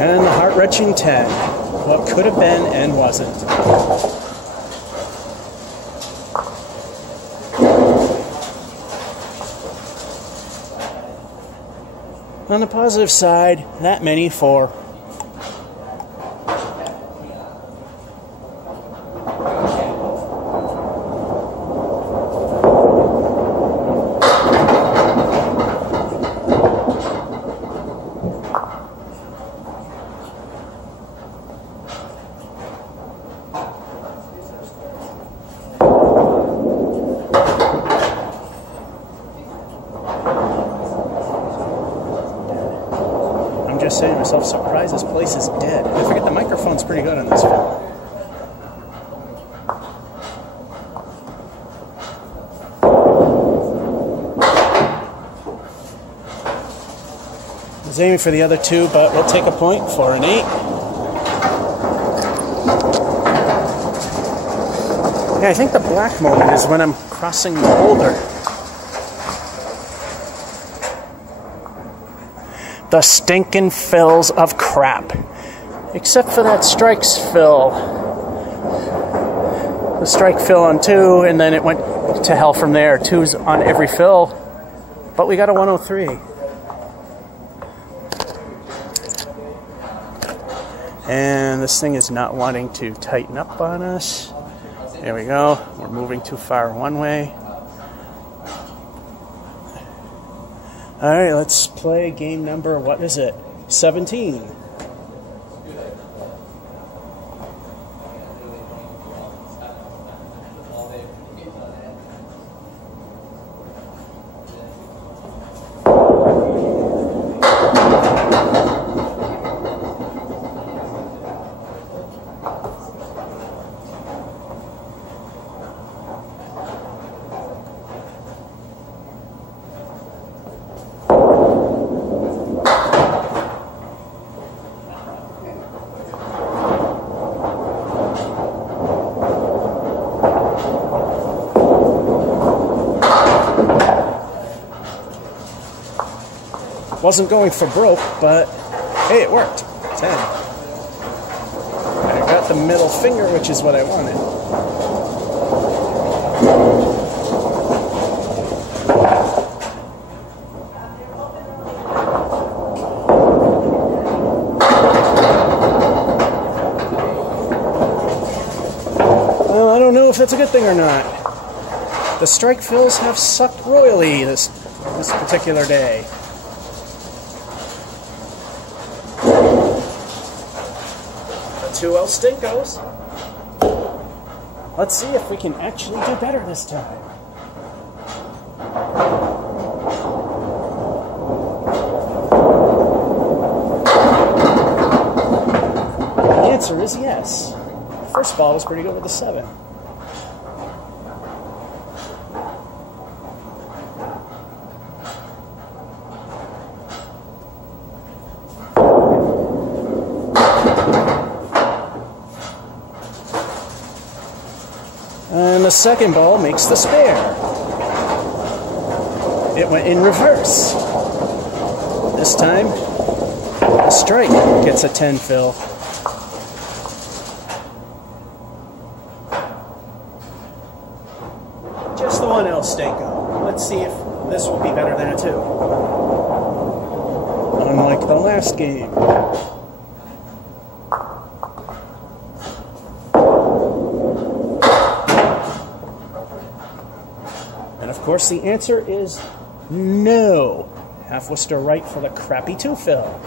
And the heart-wrenching 10. What could have been and wasn't. On the positive side, that many 4. Just saying to myself, surprised this place is dead. I forget the microphone's pretty good on this phone. was aiming for the other two, but we'll take a point for an 8. Yeah, I think the black moment is when I'm crossing the boulder. The stinking fills of crap. Except for that strikes fill. The strike fill on 2, and then it went to hell from there. 2's on every fill. But we got a 103. And this thing is not wanting to tighten up on us. There we go. We're moving too far one way. All right, let's play game number, what is it? 17. Wasn't going for broke, but hey, it worked. 10. I got the middle finger, which is what I wanted. Well, I don't know if that's a good thing or not. The strike fills have sucked royally this particular day. Two El Stinkos. Let's see if we can actually do better this time. The answer is yes. The first ball was pretty good with a 7. And the second ball makes the spare. It went in reverse. This time, the strike gets a 10 fill. Just the one El Stinko. Let's see if this will be better than a 2. Unlike the last game. And of course the answer is no. Half Worcester right for the crappy 2 fill.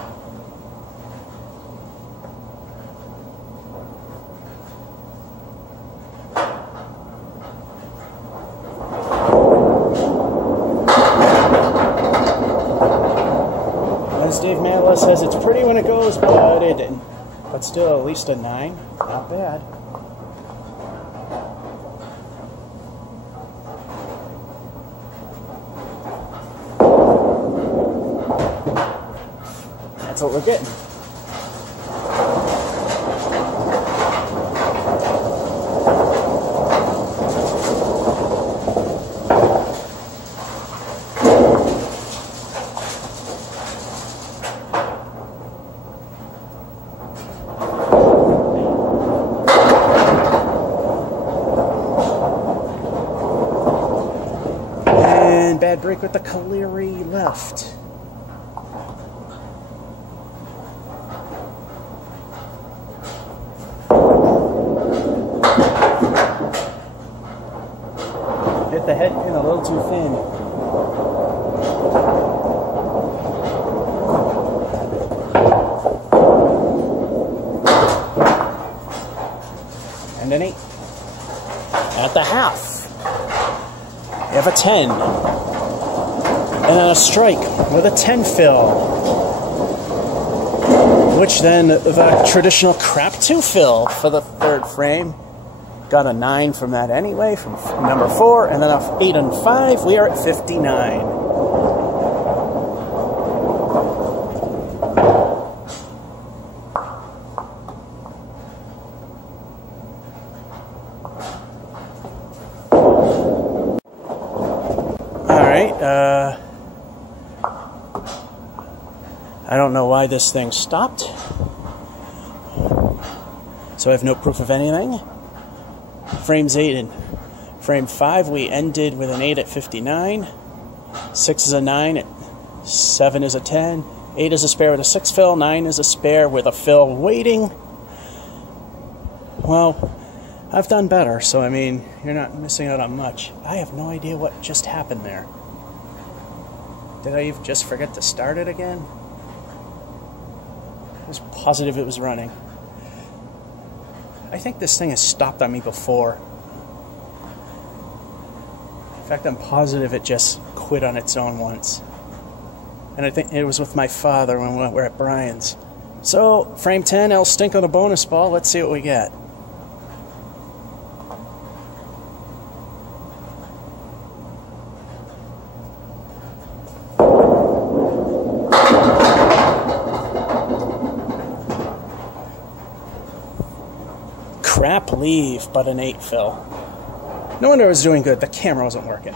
As Dave Matla says, it's pretty when it goes, but it didn't. But still, at least a 9. Not bad. That's what we're getting. And bad break with the Caleri left. Hit the head pin a little too thin. And an 8. At the half. You have a 10. And then a strike with a 10 fill. Which then the traditional crap 2 fill for the third frame. Got a 9 from that anyway, from number 4, and then a 8 and 5. We are at 59. don't know why this thing stopped. So I have no proof of anything. Frames 8 and frame 5, we ended with an 8 at 59. 6 is a 9, 7 is a 10, 8 is a spare with a 6 fill, 9 is a spare with a fill waiting. Well, I've done better, so I mean, you're not missing out on much. I have no idea what just happened there. Did I even just forget to start it again? I was positive it was running. I think this thing has stopped on me before. In fact, I'm positive it just quit on its own once. And I think it was with my father when we were at Brian's. So, frame 10, El Stink on the bonus ball. Let's see what we get. Crap leave, but an 8 fill. No wonder it was doing good. The camera wasn't working.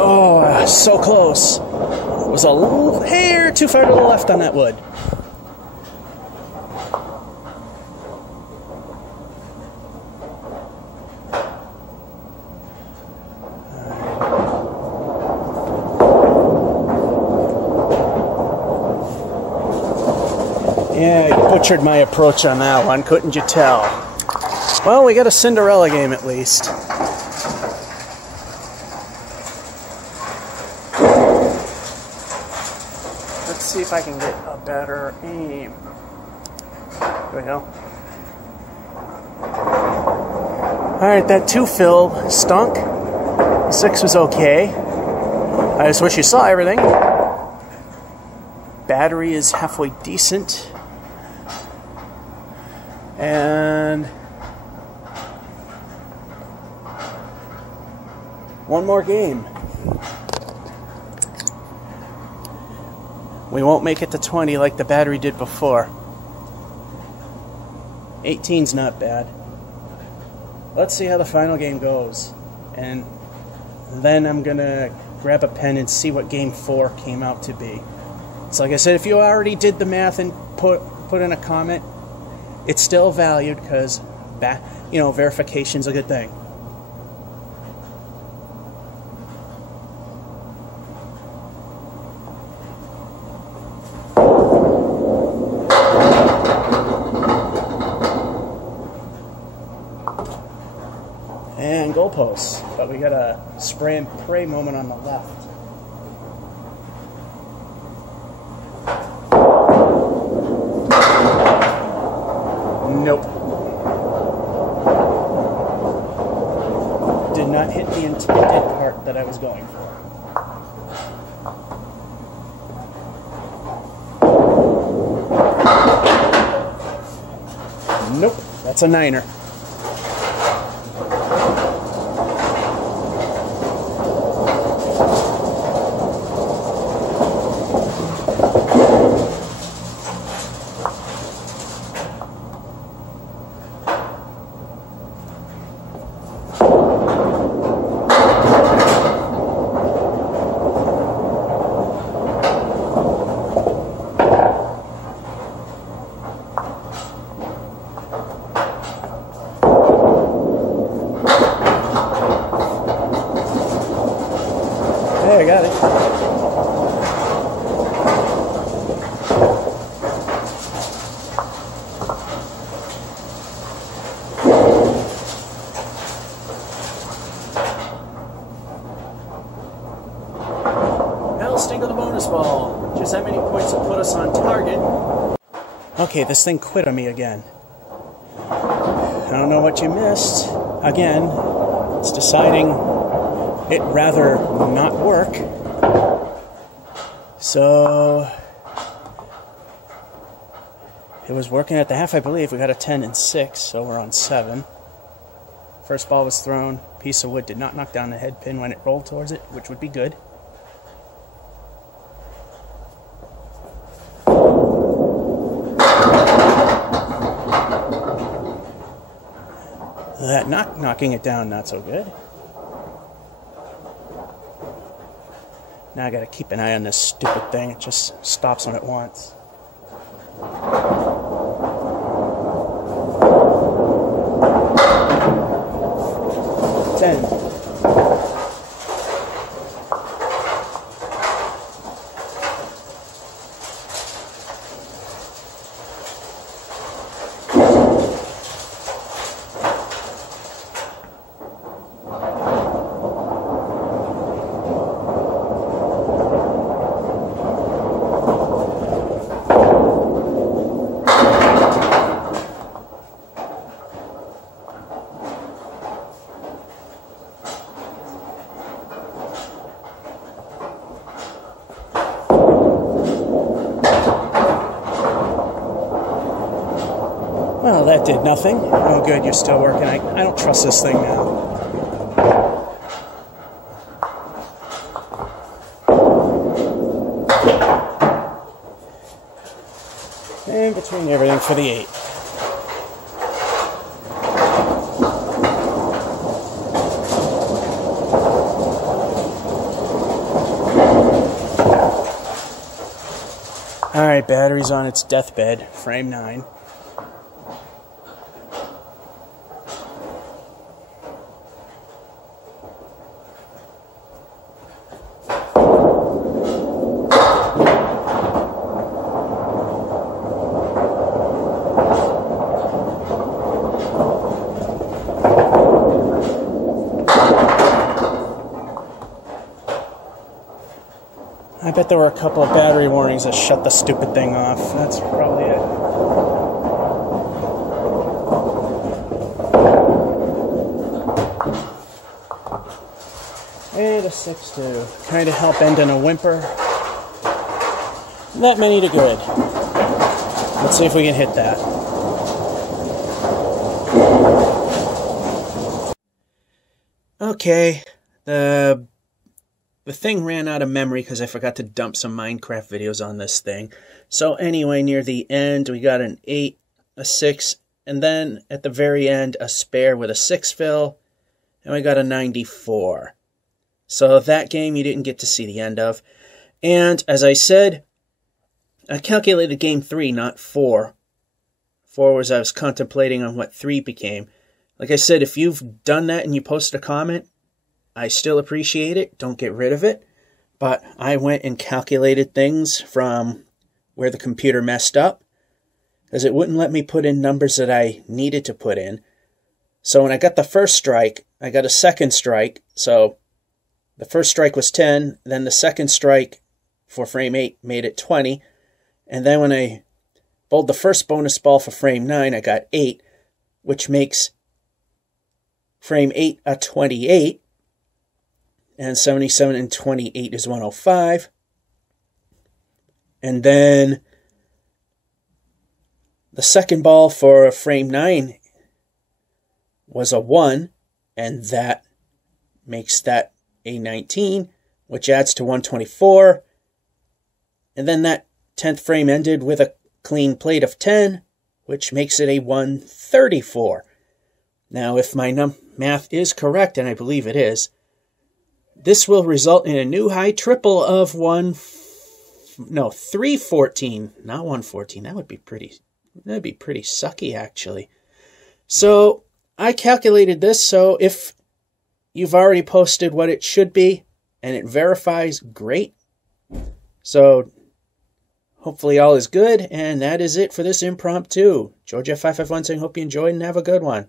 Oh, so close. It was a little hair too far to the left on that wood. Yeah, you butchered my approach on that one, couldn't you tell? Well, we got a Cinderella game at least. Let's see if I can get a better aim. There we go. Alright, that 2 fill stunk. The 6 was okay. I just wish you saw everything. Battery is halfway decent. And one more game. We won't make it to 20 like the battery did before. 18's not bad. Let's see how the final game goes. And then I'm gonna grab a pen and see what game 4 came out to be. So like I said, if you already did the math and put in a comment, it's still valued because, verification's a good thing. And goalposts, but we got a spray and pray moment on the left. Nope. Did not hit the intended part that I was going for. Nope, that's a 9er. Hey, I got it. Hell, stink of the bonus ball. Just how many points will put us on target? Okay, this thing quit on me again. I don't know what you missed. Again, it's deciding it rather not work. So it was working at the half, I believe. We got a 10 and 6, so we're on 7. First ball was thrown. Piece of wood did not knock down the head pin when it rolled towards it, which would be good. that knocking it down, not so good. Now I gotta keep an eye on this stupid thing. It just stops when it wants. 10. Well, that did nothing. Oh, good, you're still working. I don't trust this thing now. And between everything for the 8. Alright, battery's on its deathbed, frame 9. I bet there were a couple of battery warnings that shut the stupid thing off. That's probably it. And a 6-2. Kind of help end in a whimper. Not many to good. Let's see if we can hit that. Okay. The thing ran out of memory because I forgot to dump some Minecraft videos on this thing. So anyway, near the end, we got an 8, a 6, and then at the very end, a spare with a 6 fill, and we got a 94. So that game you didn't get to see the end of. And as I said, I calculated game 3, not 4. 4 was I was contemplating on what 3 became. Like I said, if you've done that and you post a comment, I still appreciate it. Don't get rid of it. But I went and calculated things from where the computer messed up, because it wouldn't let me put in numbers that I needed to put in. So when I got the first strike, I got a second strike. So the first strike was 10. Then the second strike for frame 8 made it 20. And then when I bowled the first bonus ball for frame 9, I got 8, which makes frame 8 a 28. And 77 and 28 is 105. And then the second ball for frame 9 was a 1. And that makes that a 19, which adds to 124. And then that 10th frame ended with a clean plate of 10, which makes it a 134. Now, if my math is correct, and I believe it is, this will result in a new high triple of 314, not 114. That'd be pretty sucky, actually. So I calculated this, so if you've already posted what it should be and it verifies, great. So hopefully all is good, and that is it for this impromptu. Georgia551 saying hope you enjoyed and have a good one.